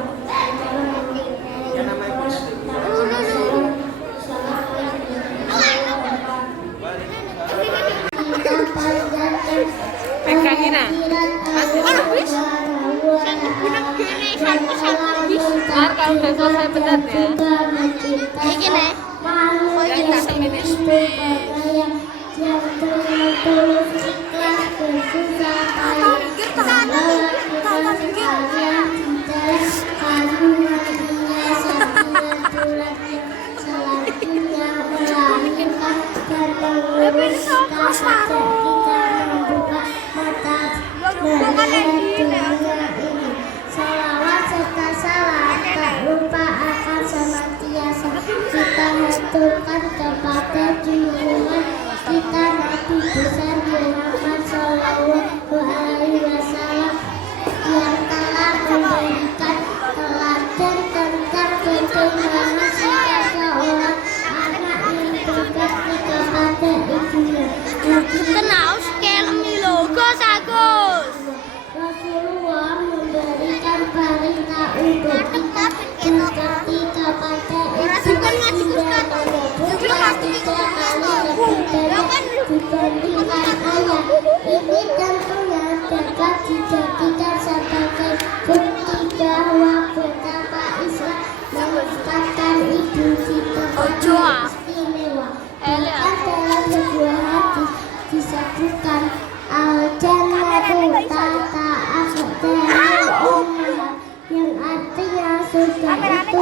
Pegangin ah. Ntar kalau udah selesai pedat ya. Ini nih. Salawat serta salam tak lupa akan senantiasa kita haturkan kepada junjungan kita Nabi besar Muhammad Sallallahu Alaihi Wasallam yang telah memberikan teladan tentang bagaimana sikap seorang anak yang berbakti kepada ibunya. Kenaus kelmi logo sagus. Rasulullah memberikan perintah untuk kita berbakti kepada ibu dan menyebutkan 3 kali lebih banyak dibandingkan ayah. Ini tentunya dapat dijadikan sebagai bukti bahwa betapa Islam menyebutkan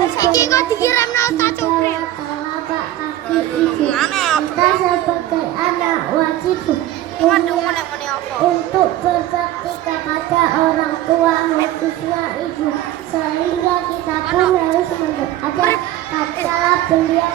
Iki kok dikirimno Ustaz Cupril. telapak kaki ibu. Kita sebagai anak wajib untuk berbakti kepada orang tua khususnya ibu, sehingga kita pun harus mendoakan kata beliau.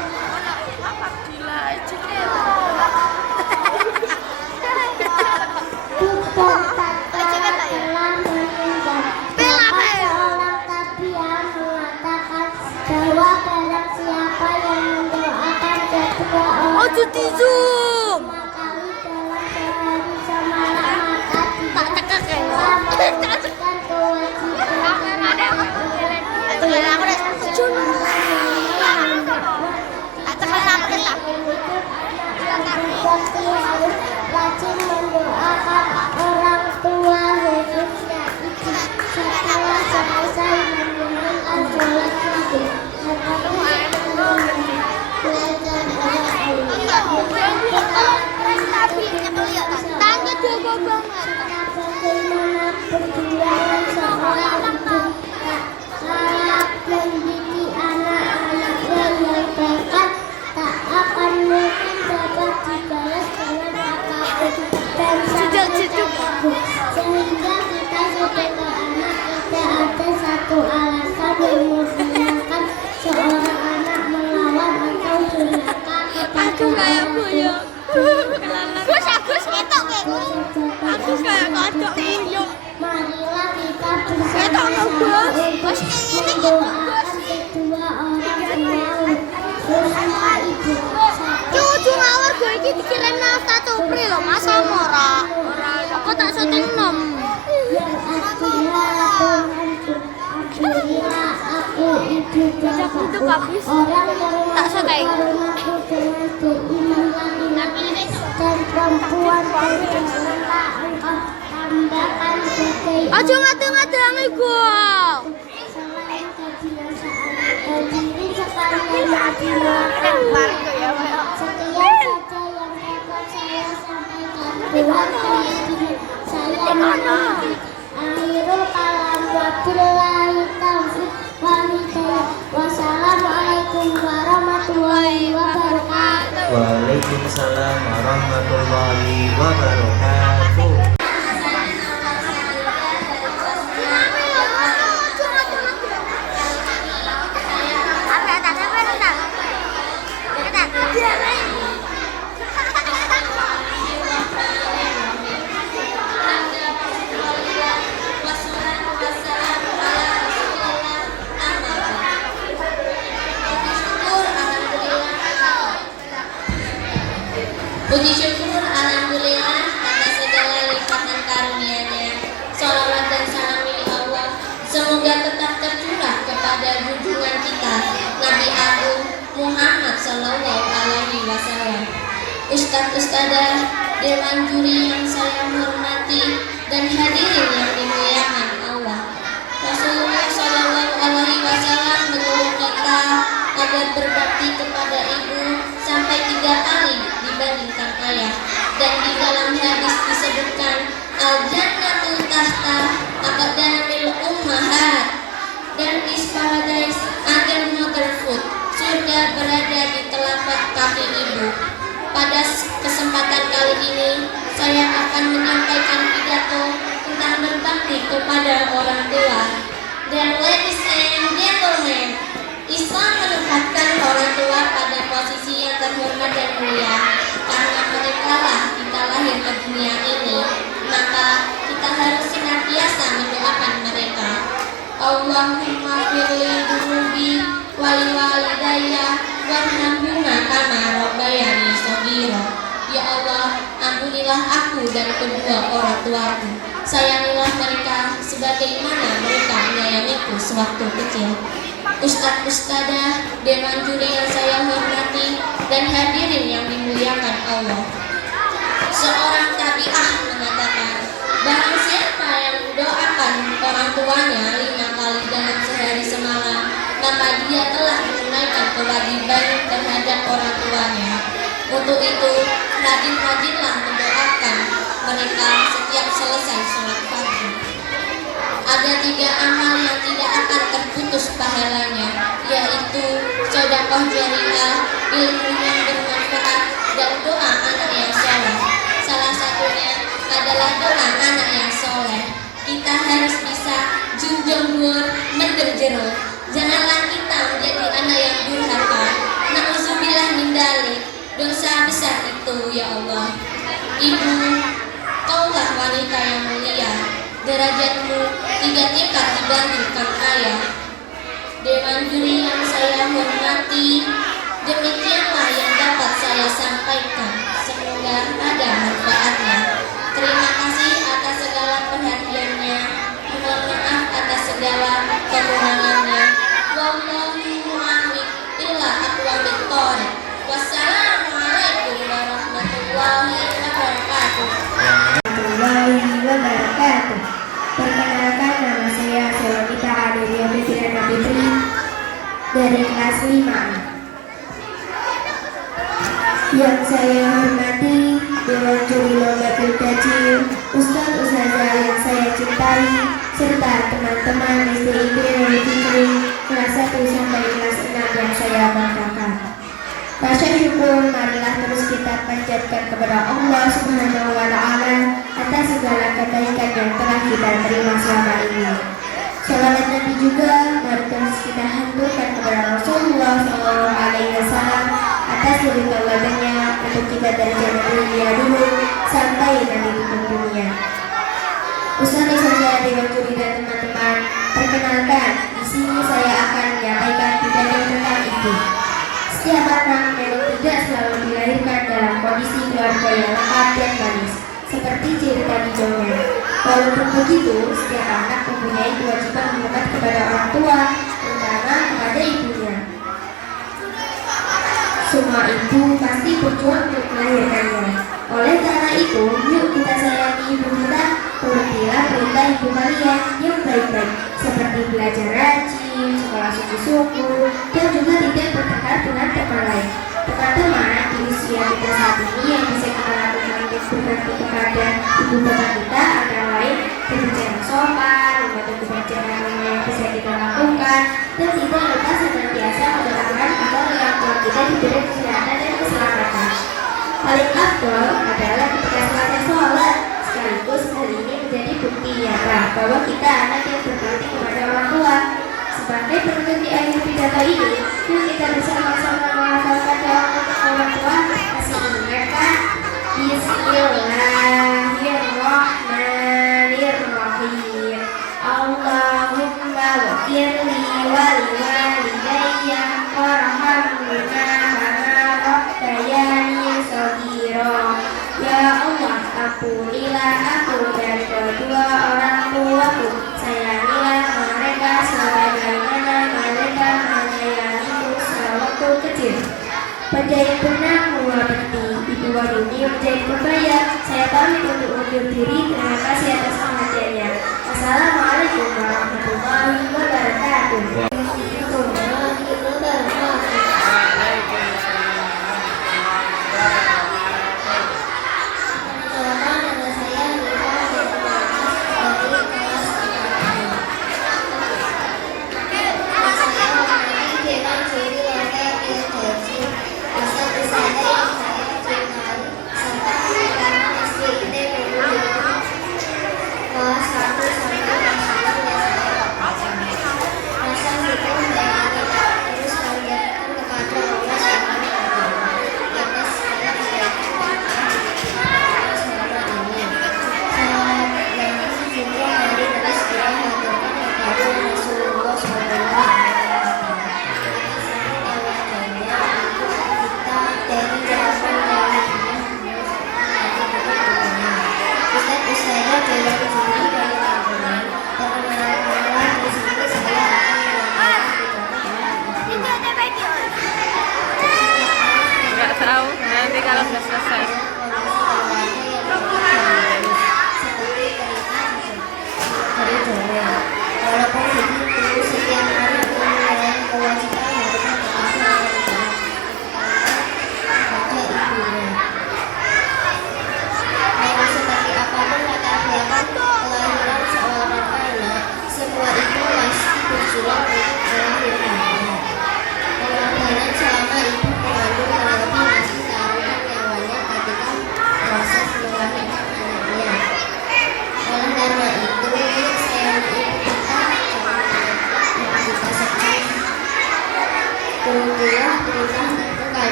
Bukan tatkala telah meninggal, maka seorang tabiat mengatakan bahwa barang siapa yang mendoakan kedua orang Ojo di-zoom. 5 kali dalam sehari semalam, maka Tak cekek ya. telah menunaikan kewajiban Bakti harus rajin mendoakan orang tua khususnya ibu setelah selesai menunaikan sholat subuh. Tangga jago banget. Bagaimana perjuangan seorang ibu tak kalah mendidik anak-anaknya yang bahkan tak akan mungkin dapat dibalas dengan apapun dan sangat bagus. Sehingga kita sebagai anak tidak ada satu alasan yang membenarkan seorang anak melawan atau durhaka kepada orang tua. Gus Agus ketok kayak Gus. Agus kayak kodok uyuk. Marilah kita Ketok no Gus. Gus bersama-sama kayak ngene mendoakan kedua orang tua khususnya ibu. Cucu ngawur gue iki dikirimno Ustaz Cupril lho, masa ora? Aku tak syuting nom. Yang artinya Tuhanku, ampunilah aku ibu bapakku, orang yang Tak syuting. mengarunaku dengan keimanan dan perempuan bagaimana engkau tambahkan sebagai Aja ngadu-ngadang iku. selain kebiasaan berdiri sekalian dilakukan. Sekian saja yang dapat saya sampaikan. Saya akhirul kalam wabillahi taufiq wal hidayah. Wassalamualaikum warahmatullahi wabarakatuh. Waalaikumsalam warahmatullahi wabarakatuh. Puji syukur alhamdulillah atas segala limpahan karunia-Nya. Salawat dan salam milik Allah semoga tetap tercurah kepada junjungan kita Nabi Agung Muhammad Sallallahu Alaihi Wasallam. Ustadz Ustadzah, dewan juri yang saya hormati dan hadirin yang dimuliakan Allah. Rasulullah Sallallahu Alaihi Wasallam menyuruh kita agar berbakti kepada ibu sampai 3 kali dibandingkan ayah. Dan di dalam hadis disebutkan al-jannatul tahta aqdamil ummahat, dan is paradise under mother foot, surga berada di telapak kaki ibu. Pada kesempatan kali ini saya akan menyampaikan pidato tentang berbakti kepada orang tua. Dan ladies and gentlemen, Islam menempatkan orang tua pada posisi yang terhormat dan mulia. Karena mereka lah kita lahir ke dunia ini, maka kita harus senantiasa mendoakan mereka. Allahumma firli dunubi wali walidayya warhamhuma kama rabbayani shaghira. Ya Allah, ampunilah aku dan kedua orang tuaku. Sayangilah mereka sebagaimana mereka menyayangiku sewaktu kecil. Ustadz Ustadzah, dewan juri yang saya hormati dan hadirin yang dimuliakan Allah. Seorang tabi'ah mengatakan, barang siapa yang mendoakan orang tuanya 5 kali dalam sehari semalam, maka dia telah menunaikan kewajiban terhadap orang tuanya. Untuk itu, rajin-rajinlah mendoakan mereka setiap selesai sholat pagi. Ada 3 amal yang tidak akan terputus pahalanya, yaitu sedekah jariah, ilmu yang bermanfaat, dan doa anak yang soleh. Salah satunya adalah doa anak yang soleh. Kita harus bisa junjung luhur mendem jero. Janganlah kita menjadi anak yang durhaka. Nauzubillah min dzalik. Dosa besar itu, ya Allah. Ibu, kaulah wanita yang mulia. Derajatmu 3 tingkat dibandingkan ayah. Dewan juri yang saya hormati, demikianlah yang dapat saya sampaikan. Semoga ada manfaatnya. Terima kasih atas segala perhatiannya. Mohon maaf atas segala kekurangannya. Wallahu muwaffiq ila aqwamit thoriq. Wassalamualaikum warahmatullahi wabarakatuh. Warahmatullahi wabarakatuh. Perkenalkan, nama saya Selomita Adelia Fitriana Fitri dari kelas 5. Yang saya hormati Dewan Juri Lomba Pilgaji, Ustadz Ustazah yang saya cintai, serta teman-teman SDIP Nurul Fitri kelas 1 sampai kelas 6 yang saya banggakan. Rasa syukur marilah terus kita panjatkan kepada Allah Subhanahu wa Ta'ala atas segala kebaikan yang telah kita terima selama ini. Salawat Nabi juga mari terus kita haturkan kepada Rasulullah SAW atas suri tauladanya untuk kita dari zaman dunia dulu sampai nanti di dunia. Ustaz-ustazah Dewan Juri dan teman-teman, perkenalkan, di sini saya akan menyampaikan pidato tentang ibu. Setiap anak memang tidak selalu dilahirkan dalam kondisi keluarga yang lengkap dan manis, seperti cerita di dongeng. Walaupun begitu, setiap anak mempunyai kewajiban hormat kepada orang tua, terutama kepada ibunya. Semua ibu pasti berjuang untuk melahirkannya. Oleh karena itu, yuk kita sayangi ibu kita, turutilah perintah ibu kalian yang baik-baik, seperti belajar rajin, sekolah sungguh-sungguh, dan juga tidak bertengkar dengan teman lain. Teman-teman, di usia kita saat ini yang bisa kita lakukan untuk berbakti kepada ibu bapak kita antara lain berbicara sopan, membantu kebijakan yang bisa kita lakukan, dan tidak lupa senantiasa mendoakan agar orang tua kita diberi kesehatan dan keselamatan. Paling afdol adalah ketika selesai sholat, sekaligus hal ini menjadi bukti nyata bahwa kita anak yang berbakti kepada orang tua. Sebagai penutup di akhir pidato ini, yuk kita bersama-sama menghafalkan doa untuk orang tua. Masih ingat kan? Bismillahirrahmanirrahim. Allahumma ghfirli wa liwalidayya warhamhuma kama rabbayani shaghira. Ya Allah, ampunilah aku dan kedua orang tuaku. Sayangilah mereka sebagaimana mereka menyayangiku sewaktu kecil. Penjahit benang muhabati, Ibu Wahyuni menjadi pembayar. Saya pamit untuk undur diri. Terima kasih atas perhatiannya. Assalamualaikum warahmatullahi wabarakatuh. Kelas 1 sampai kelas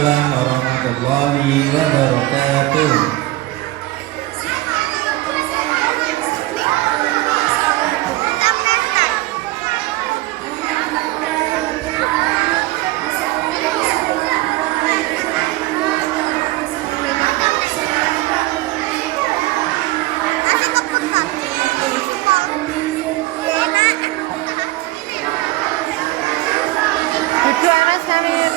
Waalaikumsalam warahmatullahi wabarakatuh. Duduk Mas Samir.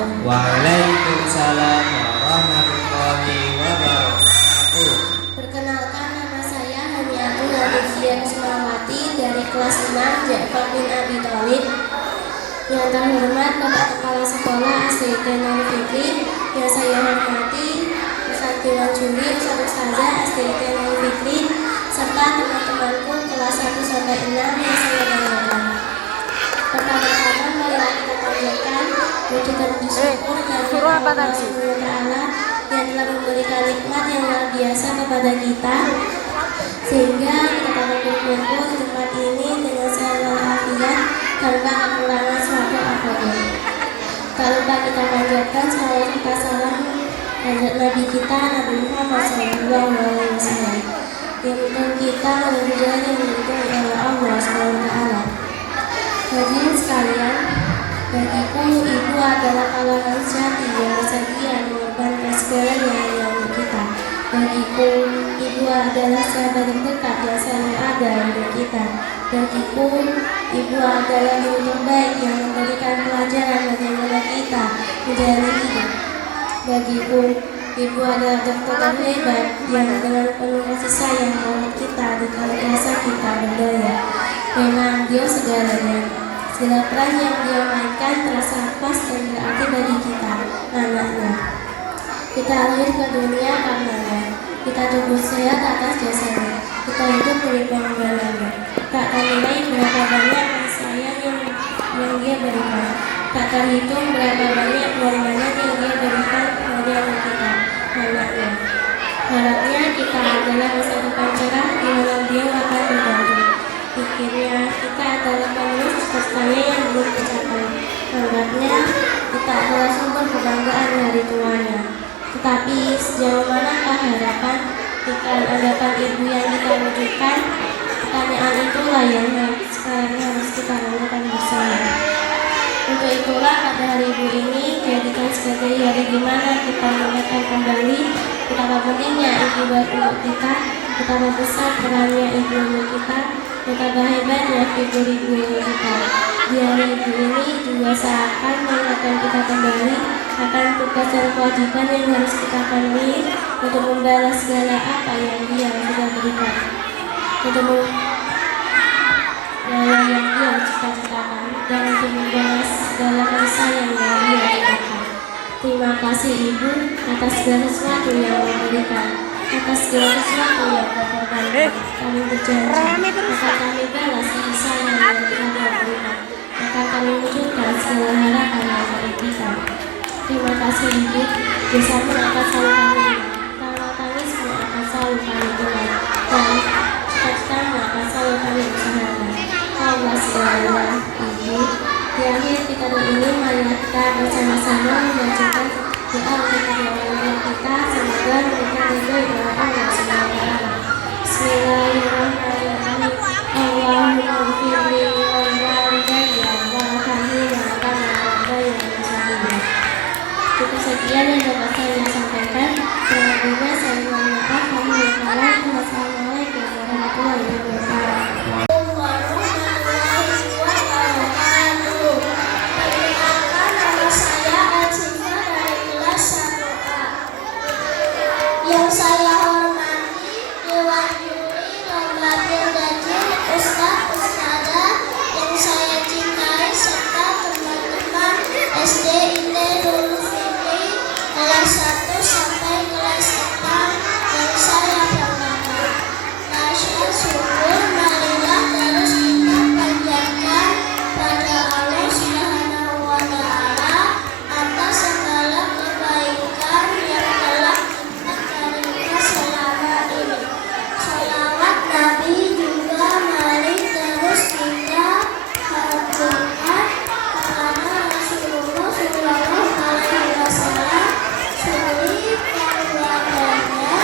Waalaikumsalam warahmatullahi wabarakatuh. Perkenalkan, nama saya Haniatul Hadizian Sumawati dari kelas 6 Ja'far bin Abi Thalib. Yang terhormat Bapak Kepala Sekolah SDIT Nurul Fikri, yang saya hormati Ustadz Dewan Juri, Ustadz Ustazah SDIT Nurul Fikri, serta teman-temanku kelas 1 sampai 6 yang saya banggakan. Pertama-tama marilah kita panjatkan puji dan syukur kepada Allah Subhanahu wa Ta'ala yang telah memberikan nikmat yang luar biasa kepada kita, sehingga kita dapat berkumpul di tempat ini dengan sehat walafiat tanpa kekurangan suatu apapun. Tak lupa kita panjatkan salawat serta salam kepada Nabi kita Nabi Muhammad SAW yang menuntun kita menuju jalan yang dituntun oleh Allah SWT. Hadirin sekalian, bagiku ibu adalah kawangan sejati yang bersedia mengorbankan segalanya yang kita. Bagiku ibu adalah sahabat terdekat yang selalu ada untuk kita. Bagiku ibu adalah guru terbaik yang memberikan pelajaran bagaimana kita menjalani hidup. Bagiku ibu adalah dokter terhebat yang dengan penuh kasih sayang merawat kita di kala rasa kita berdaya. Memang dia segalanya. Segala peran yang dia mainkan terasa pas dan berarti bagi kita, anaknya. Kita lahir ke dunia karenanya. Kita tumbuh sehat atas jasanya. Kita hidup berimbang badannya. Tak ternilai berapa banyak kasih sayang yang dia berikan. Tak terhitung berapa banyak pengorbanan yang dia berikan kepada anak kita, anaknya. Harapnya kita adalah masa depan cerah di mana dia akan bergantung. Pikirnya kita adalah penerus cita-citanya yang belum tercapai. Anggapnya kita adalah sumber kebanggaan dari tuanya. Tetapi sejauh manakah harapan jika anggapan ibu yang kita wujudkan? Pertanyaan itulah yang sekarang harus kita lakukan bersama. Untuk itulah pada hari ibu ini jadikan sebagai hari di mana kita mengingatkan kembali betapa pentingnya ibu untuk kita, betapa besar perannya ibu untuk kita, betapa hebatnya ibu-ibu kita. Di hari ibu ini juga seakan mengingatkan kita kembali akan tugas dan kewajiban yang harus kita penuhi untuk membalas segala apa yang dia sudah berikan, untuk yang dia cita-citakan, dan untuk membalas segala kasih sayang yang dia ciptakan. Terima kasih Ibu atas segala sesuatu yang memberikan, atas segala sesuatu yang berkorban. Kami berjanji akan kami balas kasih sayang yang telah berikan, akan kami wujudkan segala harapan yang terberikan. Terima kasih Ibu, bersama akan selalu kami tawa tangismu akan selalu kami dengar, dan cita-citamu akan selalu kami usahakan. Allah segala Ibu. Di akhir kita ini marilah kita bersama-sama membacakan doa untuk kedua orang kita, semoga mereka ridhoi oleh Allah SWT. Bismillahirrahmanirrahim. Allahumma ghfirli wa walidayya warhamni wa taqabbal minni. Cukup sekian yang dapat saya sampaikan. Kurang lebihnya saya mohon maaf. Wassalamualaikum warahmatullahi wabarakatuh. Yang saya hormati Dewan Juri, Lomba Pilgajin, Ustadz Ustazah yang saya cintai, serta teman-teman SDIT Nurul Fikri kelas 1 sampai kelas 6 yang saya banggakan. Rasa syukur marilah terus kita panjatkan pada Allah Subhanahu wa Ta'ala atas segala kebaikan yang telah selama ini. Salawat Nabi juga mari terus kita haturkan kepada Rasulullah Sallallahu Alaihi Wasallam, suri keluarganya,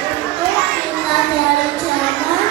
untuk kita dari zaman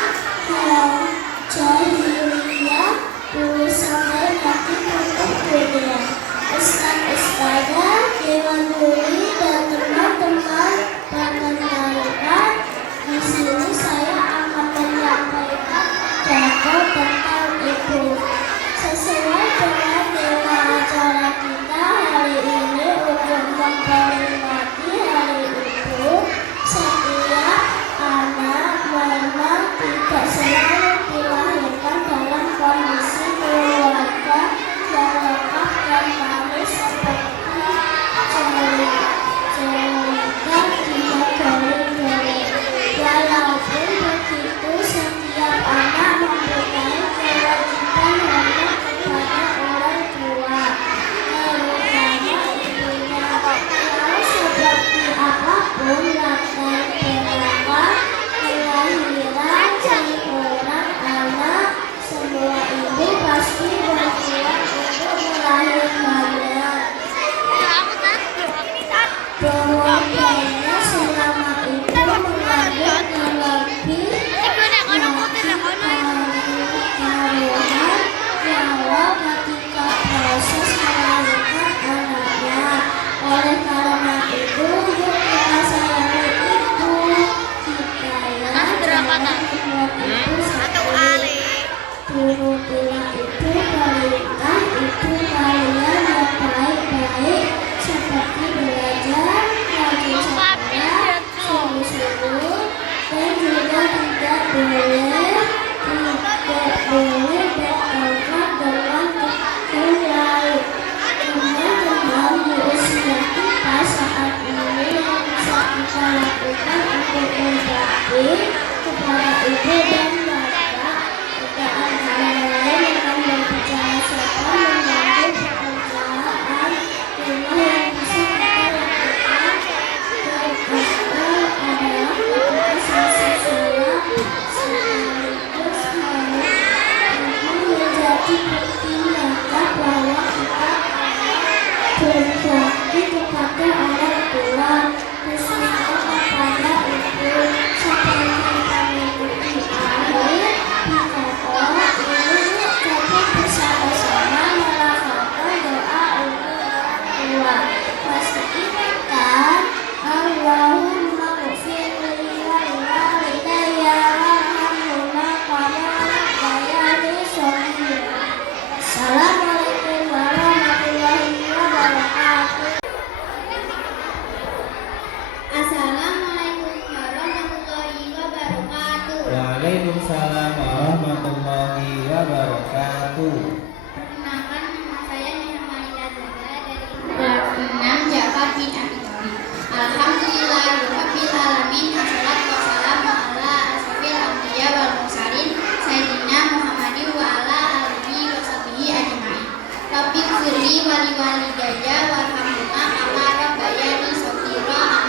Waalaikumsalam warahmatullahi wabarakatuh. Perkenalkan, nama saya Nurmanida Zahra dari kelas 6 Ja'far bin Abi Thalib. Alhamdulillahirabbil alamin, wassalatu wassalamu ala asyrofil anbiya wal mursalin sayyidina Muhammadin wa ala alihi wa sahbihi ajmain. Rabbi firli wa liwalidayya warhamhuma kama rabbayani shaghira.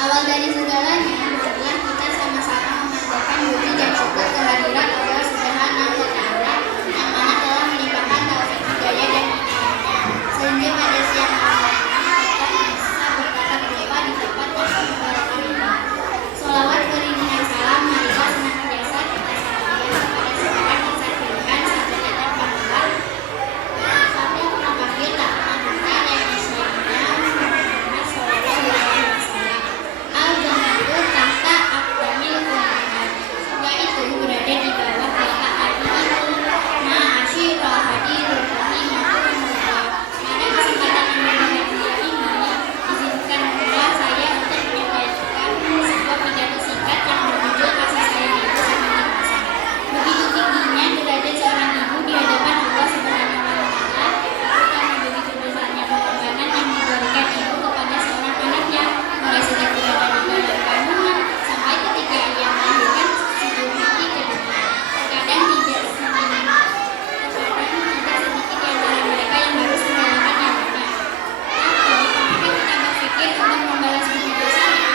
Awal dari segalanya, marilah kita sama-sama memanjatkan puji dan syukur kehadirat Allah Subhanahu wa Ta'ala yang mana telah melimpahkan taufik hidayah dan hidayahnya, sehingga pada siang hari ini kita bisa berkata berdoa di tempat yang dibarakah ini. Sholawat beriringan salam, marilah senantiasa kita sampaikan kepada seorang yang saya berikan satu kata panggilan, satu panggilan tak menentukan yang Islamnya Muhammad Sallallahu Alaihi Wasallam. Al-Jannatu tahta aqdamil ummahat. Surga itu berada di bawah telapak kaki ibu. Ma'asyirah hadirul rahimahul mullah. Pada kesempatan yang berbahagia ini, izinkan pula saya untuk menyampaikan sebuah pidato singkat yang berjudul Kasih Sayang Ibu Semakin Besar. Begitu tingginya derajat seorang ibu di hadapan Allah Subhanahu wa Ta'ala, karena begitu besarnya pengorbanan yang diberikan ibu kepada seorang anaknya, mulai sejak berada di dalam kandungan sampai ketika ia melahirkan sebelum hati ke dunia. Terkadang tidak sedikit di antara mereka yang harus merelakan nyawanya. Tapi, apakah kita berpikir untuk membalas budi dosanya?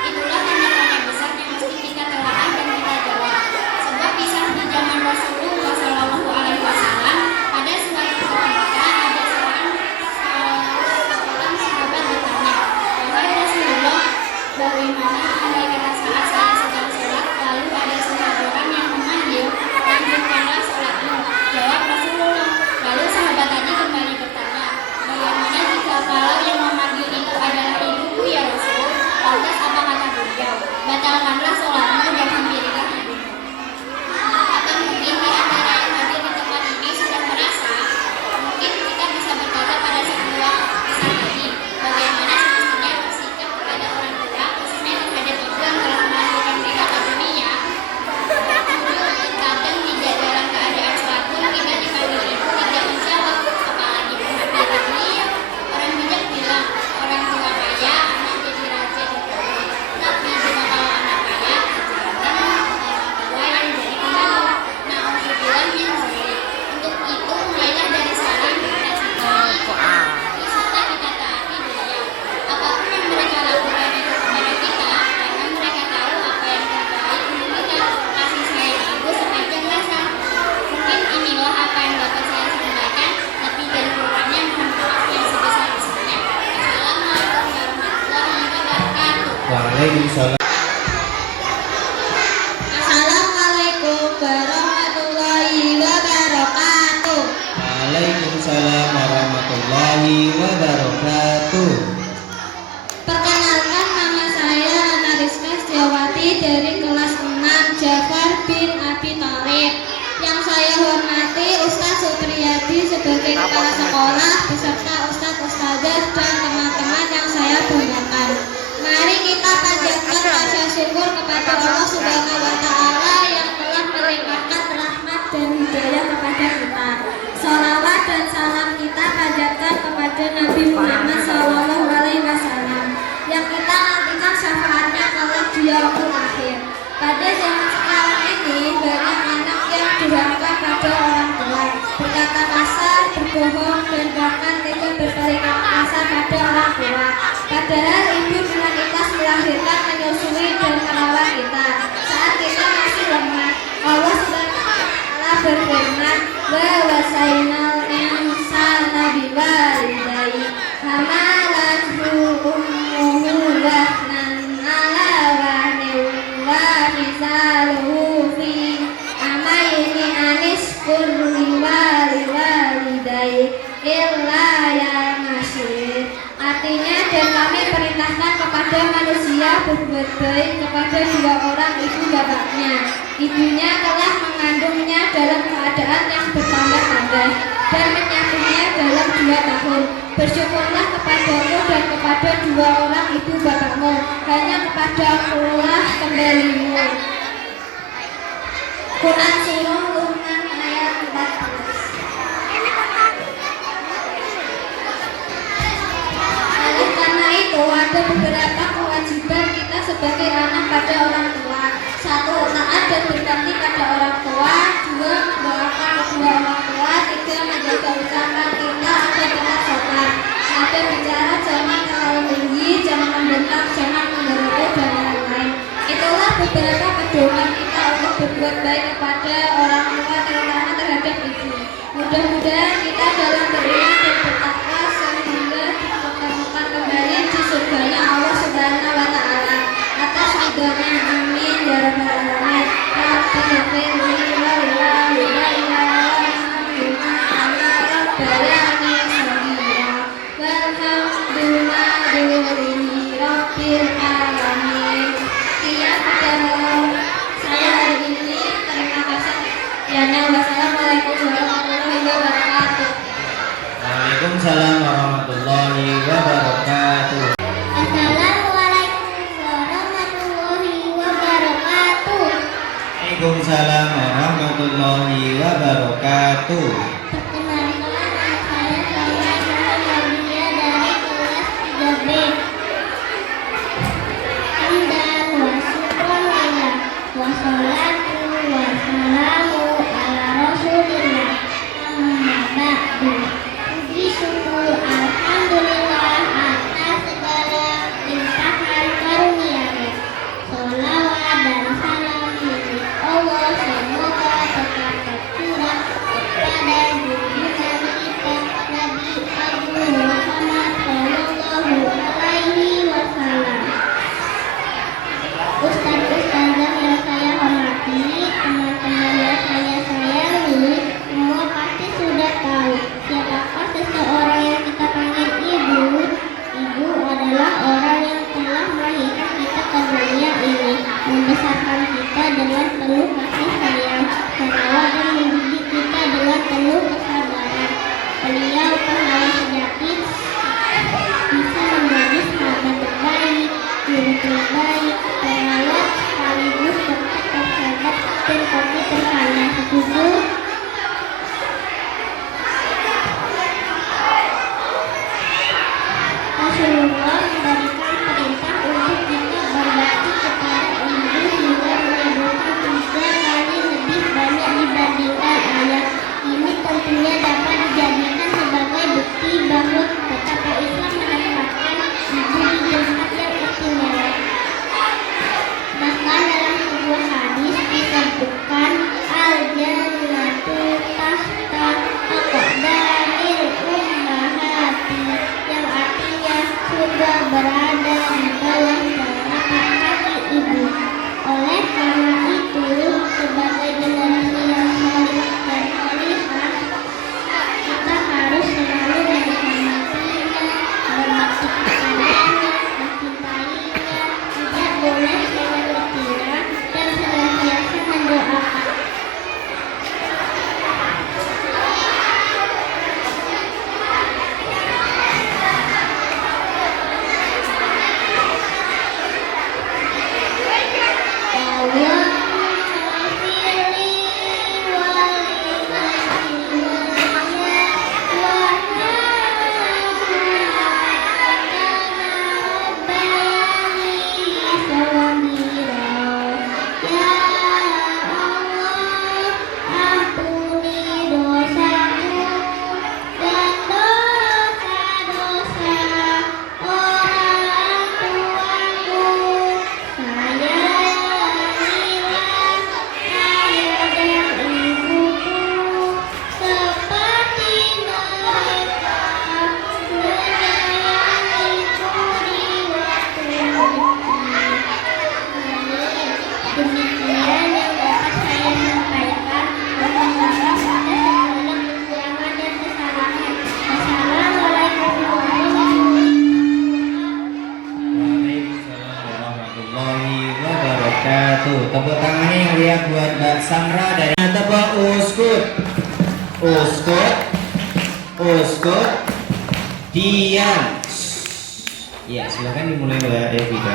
Itulah tanda-tanda besar yang mesti kita telaah dan kita jawab. Sebuah kisah di zaman Rasulullah Shallallahu Alaihi Wasallam, ada suatu ketika ada seorang sahabat bertanya, "Wahai Rasulullah, bagaimana andai kata saat saya sedang sholat lalu ada seseorang yang memanggil, lanjutkanlah sholatmu?" Jawab Rasulullah. Lalu sahabat tadi kembali bertanya, "Bagaimana jika kalau yang memanggil itu adalah ibuku ya Rasul?" Lantas apa kata beliau? "Batalkanlah sholatmu dan hampirilah ibumu." Atau mungkin di antara yang hadir di tempat ini sudah merasa, mungkin kita bisa berkata pada sebuah kisah tadi, bagaimana semestinya bersikap kepada orang tua, khususnya terhadap ibu yang telah melahirkan kita ke dunia. Kadang tidak dalam keadaan sholat pun kita dipanggil ibu tidak menjawab, apalagi menghampiri beliau. Orang bijak bilang, orang tua kaya, anak jadi raja di kebun. Tapi jika kalau anak kaya, ajarannya orang tua yang jadi pembantu. Nah, untuk bilang min dzalik. Untuk itu mulailah dari sekarang kita cintai. Serta kita taati beliau. Apapun yang mereka lakukan itu kepada kita, karena mereka tahu apa yang terbaik untuk kita. Kasih sayang ibu sepanjang rasa. Mungkin inilah apa yang dapat saya sampaikan. Lebih dan kurangnya mohon maaf yang sebesar-besarnya. Assalamualaikum warahmatullahi wabarakatuh. Waalaikumsalam. Assalamualaikum warahmatullahi wabarakatuh. Waalaikumsalam warahmatullahi wabarakatuh. Perkenalkan, nama saya Ana Rizka Setiawati dari kelas 6 Ja'far bin Abi Thalib. Yang saya hormati Ustaz Supriyadi sebagai kepala sekolah beserta Ustaz-Ustazah dan teman-teman yang saya banggakan. Mari kita panjatkan rasa syukur kepada Allah Subhanahu wa Ta'ala yang telah melimpahkan rahmat dan hidayah kepada kita. Sholawat dan salam kita panjatkan kepada Nabi Muhammad Sallallahu Alaihi Wasallam yang kita nantikan syafaatnya kelak di yaumul akhir. Pada zaman sekarang ini banyak anak yang durhaka pada orang tua, berkata kasar, berbohong, dan bahkan tega berkelahi kasar pada orang tua. Padahal ibu dengan ikhlas melahirkan, menyusui, dan merawat kita saat kita masih lemah. Allah Subhanahu wa Ta'ala berfirman, "Wa wasainal insana biwalidayhi hamalathu ummuhu wahnan ala wahnin wa fisaluhu fi amaini anishkur liwalidayhi illa ya masyir." Artinya, dan kami perintahkan kepada manusia berbuat baik kepada dua orang ibu bapaknya. Ibunya telah mengandungnya dalam keadaan yang bertambah-tambah dan menyambungnya dalam 2 tahun. Bersyukurlah kepadamu dan kepada dua orang ibu bapakmu, hanya kepada Allah kembalimu. Quran Surah Luqman ayat 14. Oleh karena itu, ada beberapa kewajiban kita sebagai anak pada orang tua. 1. Taat dan berbakti pada orang tua. 2. Mendoakan kedua orang tua. 3. Menjaga ucapan kita agar tetap sopan. Nada bicara jangan terlalu tinggi, jangan membentak, jangan menggerutu, dan lain-lain. Itulah beberapa pedoman kita untuk berbuat baik kepada orang tua, terutama terhadap ibu. Mudah-mudahan kita dalam beriman dan bertakwa sehingga dipertemukan kembali di surganya Allah Subhanahu wa Ta'ala. Atas ridhonya, amin ya rabbal alamin. Rabbi firli wa lillahi wa inna bima ala rabbalani sabira walhamdulillahi rabbil alamin. Sekian video saya hari ini. Terima kasih. Wassalamualaikum warahmatullahi wabarakatuh. Waalaikumsalam warahmatullahi wabarakatuh. Assalamualaikum warahmatullahi wabarakatuh. Waalaikumsalam warahmatullahi wabarakatuh. Perkenalkan, saya Nadia dari kelas 3B. Hamdan wa syukran lillah wa sholatu wa salamu ala rasulillah. Amma ba'du. Puji syukur alhamdulillah atas segala limpahan karunia-Nya. Sholawat dan salam milik Allah semoga tetap tercurah kepada junjungan kita Nabi Agung Muhammad Sallallahu Alaihi Wasallam. Ustaz-ustazah yang saya hormati, teman-teman yang saya sayangi, semua pasti sudah tahu siapakah seseorang yang kita panggil ibu. Ibu adalah orang yang telah melahirkan kita ke dunia ini, membesarkan kita dengan penuh kasih sayang, merawat dan mendidik kita dengan penuh kesabaran. Beliau pahlawan sejati, bisa menjadi sahabat terbaik, guru terbaik, perawat sekaligus dokter terhebat dan koki terkaya. Setuju? Rasulullah memberikan perintah untuk kita berbakti kepada ibu hingga menyebutkan 3 kali lebih banyak dibandingkan ayah. Ini tentunya dapat dijadikan sebagai bukti bahwa betapa Islam menempatkan ibu di tempat yang istimewa. Bahkan dalam sebuah hadis disebutkan al-jannatu tahta aqdamil ummahati, yang artinya surga berada di bawah telapak kaki ibu. Oleh karena itu, sebagai generasi yang soleh dan solihah, kita harus selalu menghormatinya, berbakti kepadanya, mencintainya, tidak boleh menyakitinya, dan senantiasa mendoakan. Demikian yang dapat saya sampaikan. Mohon maaf atas segala kekurangan dan kesalahan. Wassalamualaikum Waalaikumsalam warahmatullahi wabarakatuh. Tepuk tangannya yang lihat buat Mbak Samra dari Tebak Uskut. Uskut. Uskut. Diam. Ya, silakan dimulai Mbak Evita.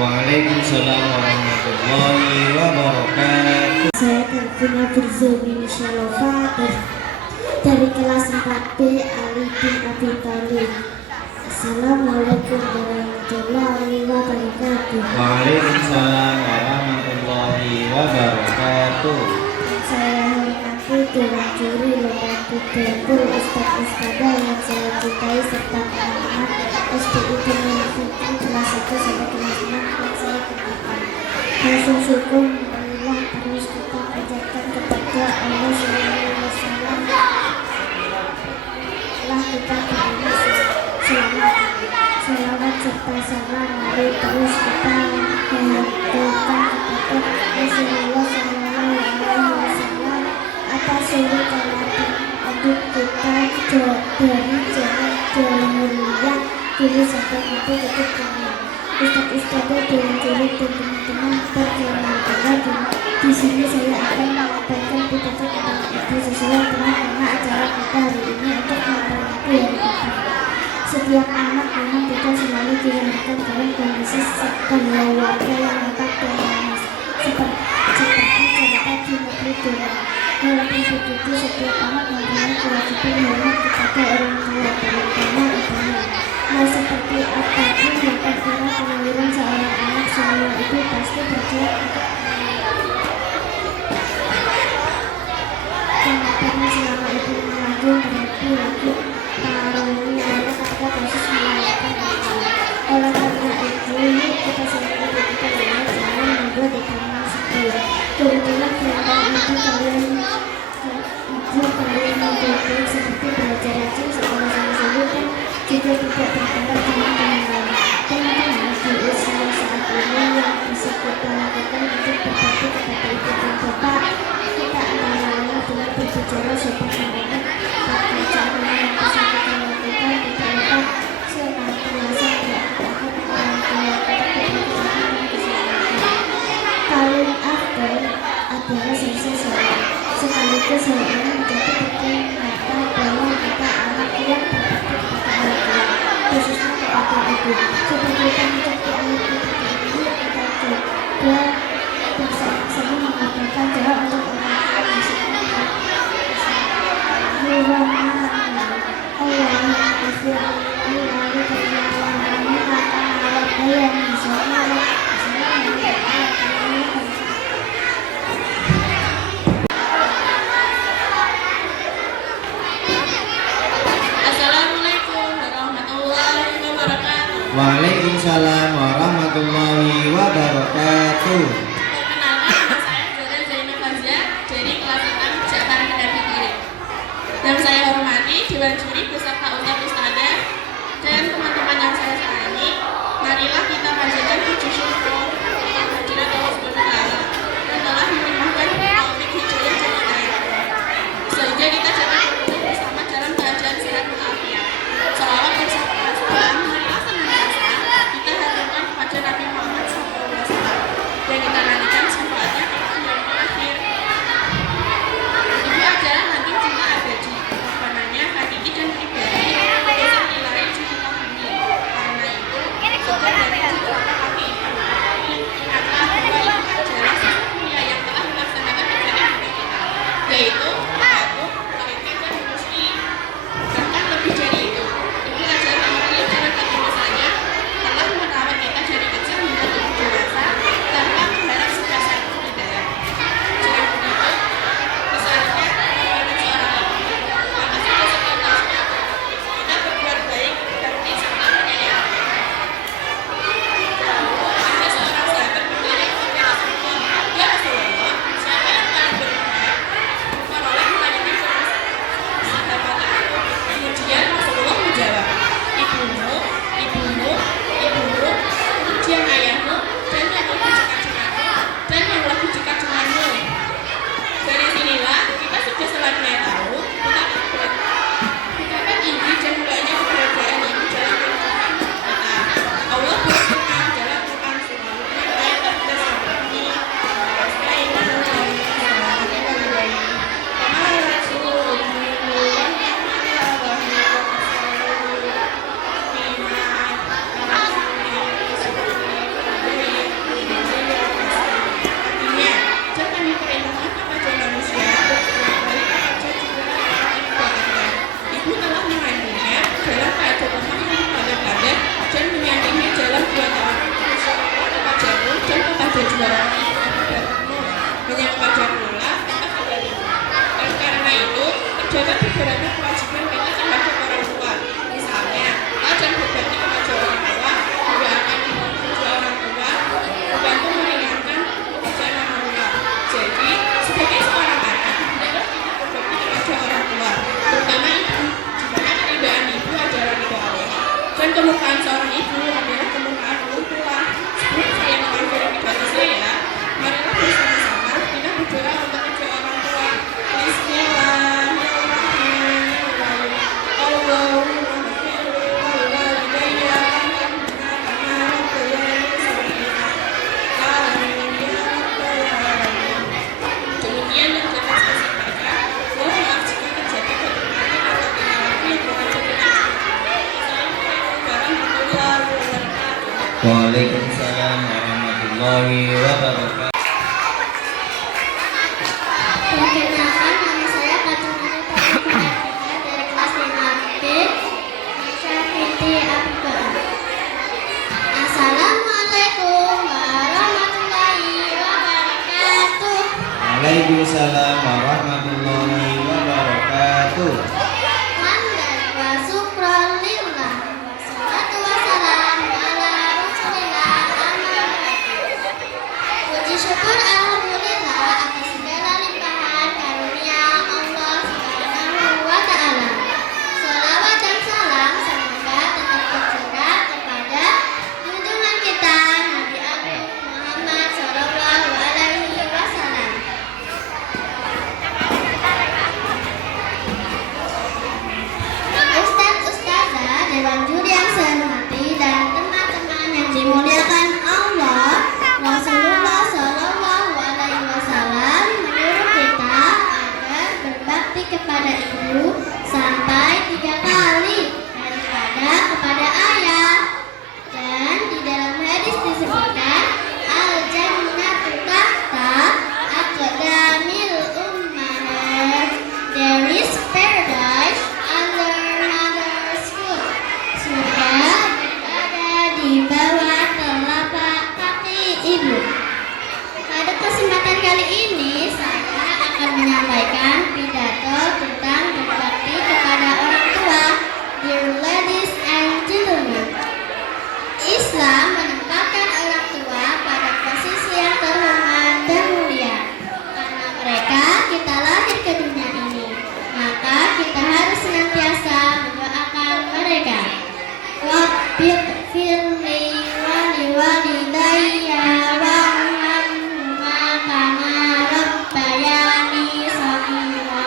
Waalaikumsalam warahmatullahi wabarakatuh. Saya Kalvina Birzani Shalova dari kelas 4B Ali bin Abi Thalib. Assalamualaikum warahmatullahi wabarakatuh. Waalaikumsalam warahmatullahi wabarakatuh. Saya hormati Dewan Juri Lomba Kumpul Ustadz Ustadzah yang saya cintai serta anak-anak SDI Bunga Fitri kelas 1 sampai kelas 6 yang saya kenalkan. Rasa syukur marilah terus kita panjatkan kepada Allah Subhanahu wa Ta'ala. Lah kita beriman selawat serta salam mari terus kita mengaturkan kepada Rasulullah Sallallahu Alaihi Wasallam atas seluruh teladan untuk kita dari jalan mulia dulu sampai mati tetap kami. Ustadz-ustadzah Dewan Juri dan teman-teman perkenalkan di sini saya akan menyampaikan pidato tentang ibu sesuai dengan tema acara kita hari ini untuk memperingati hari ibu. Setiap anak memang tidak selalu dilahirkan dalam kondisi keluarga yang lengkap dan manis seperti cerita di negeri Tuhan. Walaupun begitu, setiap anak mempunyai kewajiban hormat kepada orang tua, terutama ibunya. Nah, seperti apapun yang terkira kelahiran seorang anak, semua ibu pasti berjuang untuk kenapa selama ibu mengandung berarti lagi paroni anak ada kasus melahirkan anak. Oleh karena itu, kita sendiri ketika lihat jangan membuat ekonomi sendiri. Kebetulan perintah ibu kalian baik-baik seperti belajar rajin, sekolah sungguh-sungguh dan juga tidak bertengkar dengan teman lain. Teman-teman di usia saat ini yang bisa kita lakukan untuk berbakti kepada ibu dan bapak, kita antara lain dengan berbicara sopan santun, pekerjaan yang bisa kita lakukan tidak lupa senantiasa mendoakan orang tua kita keberkatan dan keselamatan. Paling afdal adalah selesai sholat. Sekaligus hal ini menjadi bukti nyata bahwa kita anak yang berbakti kepada orang tua, khususnya kepada ibu. Sebagai penutup di akhir pidato ini, kita coba bersama-sama mengatakan doa untuk orang tua maksudnya Allahumma kafir wali kami akan awal yang misalnya Waalaikumsalam warahmatullahi wabarakatuh. Perkenalkan, nama saya Zara Zainab Fazia dari kelas 6 Ja'far bin Abi Thalib. Yang saya hormati Dewan Juri beserta Ustadz Ustadzah dan teman-teman yang saya sayangi. Marilah kita panjatkan puji syukur atas kehadirat Allah Subhanahu wa Ta'ala yang telah melimpahkan taufik hidayah dan hidayah sehingga kita dapat berkumpul bersama dalam keadaan sehat walafiat. Shalawat beserta salam marilah senantiasa kita haturkan kepada Nabi Muhammad SAW dan kita saudaramu itu akibatmu. Hanya wajar pula kita kembali. Dan karena itu, terdapat beberapa kewajiban kita terhadap orang tua. Misalnya, wajar berbakti kepada orang tua, mendoakan kedua orang tua, membantu meringankan pekerjaan orang tua. Jadi, sebagai seorang anak, hendaklah kita berbakti kepada orang tua, terutama ibu. Di mana keridhaan ibu adalah ridho Allah. Dan kemuliaan seorang ibu adalah kemuliaan orang tua. Sebelum saya mengakhiri pidato saya, marilah bersama-sama kita berdoa untuk kedua orang tua. Bismillahirrahmanirrahim. Allahumma ighfir li walidayya warhamhuma kama rabbayani shaghira. Amin ya rabbal alamin. Demikian yang dapat saya sampaikan. Mohon maaf jika terjadi kekurangan atau kesalahan yang berkaitan dengan Assalamualaikum warahmatullahi wabarakatuh. Waalaikumsalam warahmatullahi wabarakatuh. Perkenalkan, nama saya Fatimah dari kelas 5B Syafiti Abdullah. Assalamualaikum warahmatullahi wabarakatuh. Waalaikumsalam warahmatullahi wabarakatuh. Hamdan wa syukran lillah, wassalatu wassalamu ala rasulillah, amma ba'du. Puji syukur alhamdulillah atas segala limpahan karunia Allah Subhanahu wa ta'ala. Sholawat dan salam semoga tetap tercurah kepada junjungan kita Nabi Agung Muhammad Sallallahu Alaihi Wasallam. Ustadz, Ustazah, Dewan Juri yang saya hormati dan teman-teman yang dimuliakan Allah, Rasulullah Sallallahu Alaihi Wasallam menyuruh kita agar berbakti kepada ibu sampai 3 kali daripada kepada ayah. Dan di dalam hadis disebutkan al-jannatu tahta aqdamil ummahat. There is paradise under mother's foot. Surga berada di bawah telapak kaki ibu. Pada kesempatan kali ini saya akan menyampaikan pidato tentang berbakti kepada orang tua. Dear ladies and gentlemen, Islam menempatkan orang tua pada posisi yang terhormat dan mulia. Karena mereka kita lahir ke dunia ini, maka kita harus senantiasa mendoakan mereka. Rabbighfirli wa liwalidayya warhamhuma kama rabbayani shaghira.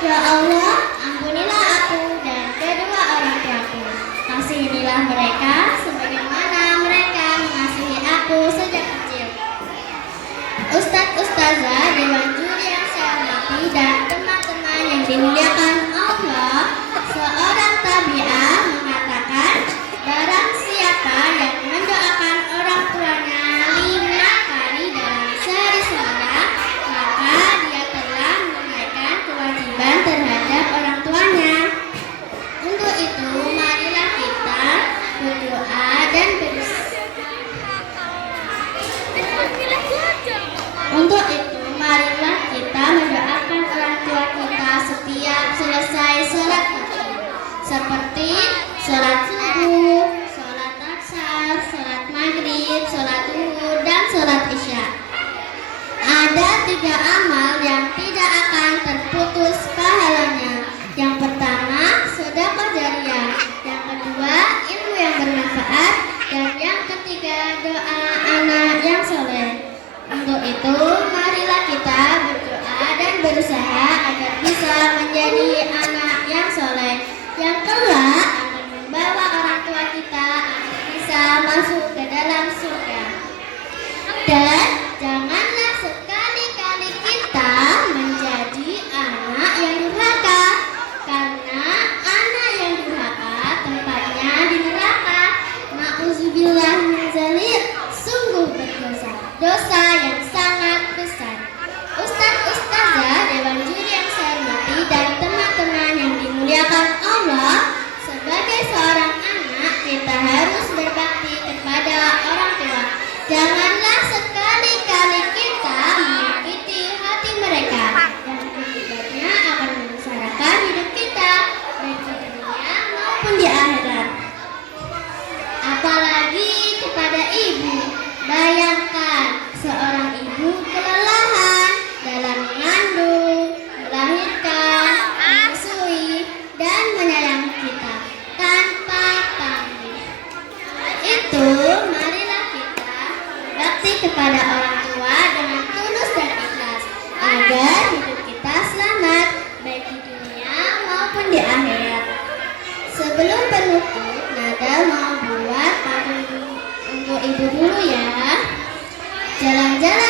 Ya Allah, ampunilah aku dan kedua orang tuaku. Kasihanilah mereka sebagaimana mereka mengasihi aku sejak kecil. Ustadz, Ustazah, Dewan Juri yang saya hormati dan teman-teman yang dimuliakan Allah, seorang tabi'ah mengatakan, barang siapa yang mendoakan orang tuanya 5 kali dalam sehari semalam, maka dia telah menunaikan kewajiban terhadap orang tuanya. Untuk itu, marilah kita berdoa dan Untuk itu, marilah kita mendoakan orang tua kita setiap selesai sholat maghrib, seperti sholat subuh, sholat asar, sholat maghrib, sholat zuhur, dan sholat isya. Ada 3 amal yang tidak akan terputus pahalanya. Yang pertama, sedekah jariyah. Yang kedua, ilmu yang bermanfaat. Dan yang ketiga, doa anak yang soleh. Untuk itu, marilah kita berdoa dan berusaha agar bisa menjadi anak yang soleh, yang kelak akan membawa orang tua kita agar bisa masuk ke dalam surga. Dan janganlah sekali-kali kita menjadi anak yang durhaka, karena anak yang durhaka tempatnya di neraka. Na'udzubillah min dzalik, sungguh berdosa, dosa yang sangat besar. Ustadz, Ustazah, Dewan Juri yang saya hormati dan teman-teman yang dimuliakan Allah, sebagai seorang anak kita harus berbakti kepada orang tua. Janganlah sekali-kali kita menyakiti hati mereka, dan akibatnya akan menyusahkan hidup kita, baik di dunia maupun di akhirat. Apalagi kepada ibu. Bayangkan seorang ibu kelelahan dalam mengandung, melahirkan, menyusui, dan menyayangi kita tanpa pamrih. Itu marilah kita berbakti kepada orang tua dengan tulus dan ikhlas agar hidup kita selamat baik di dunia maupun di akhirat. Sebelum penutup, Nada mau buat pantun untuk ibu dulu ya. Jalan-jalan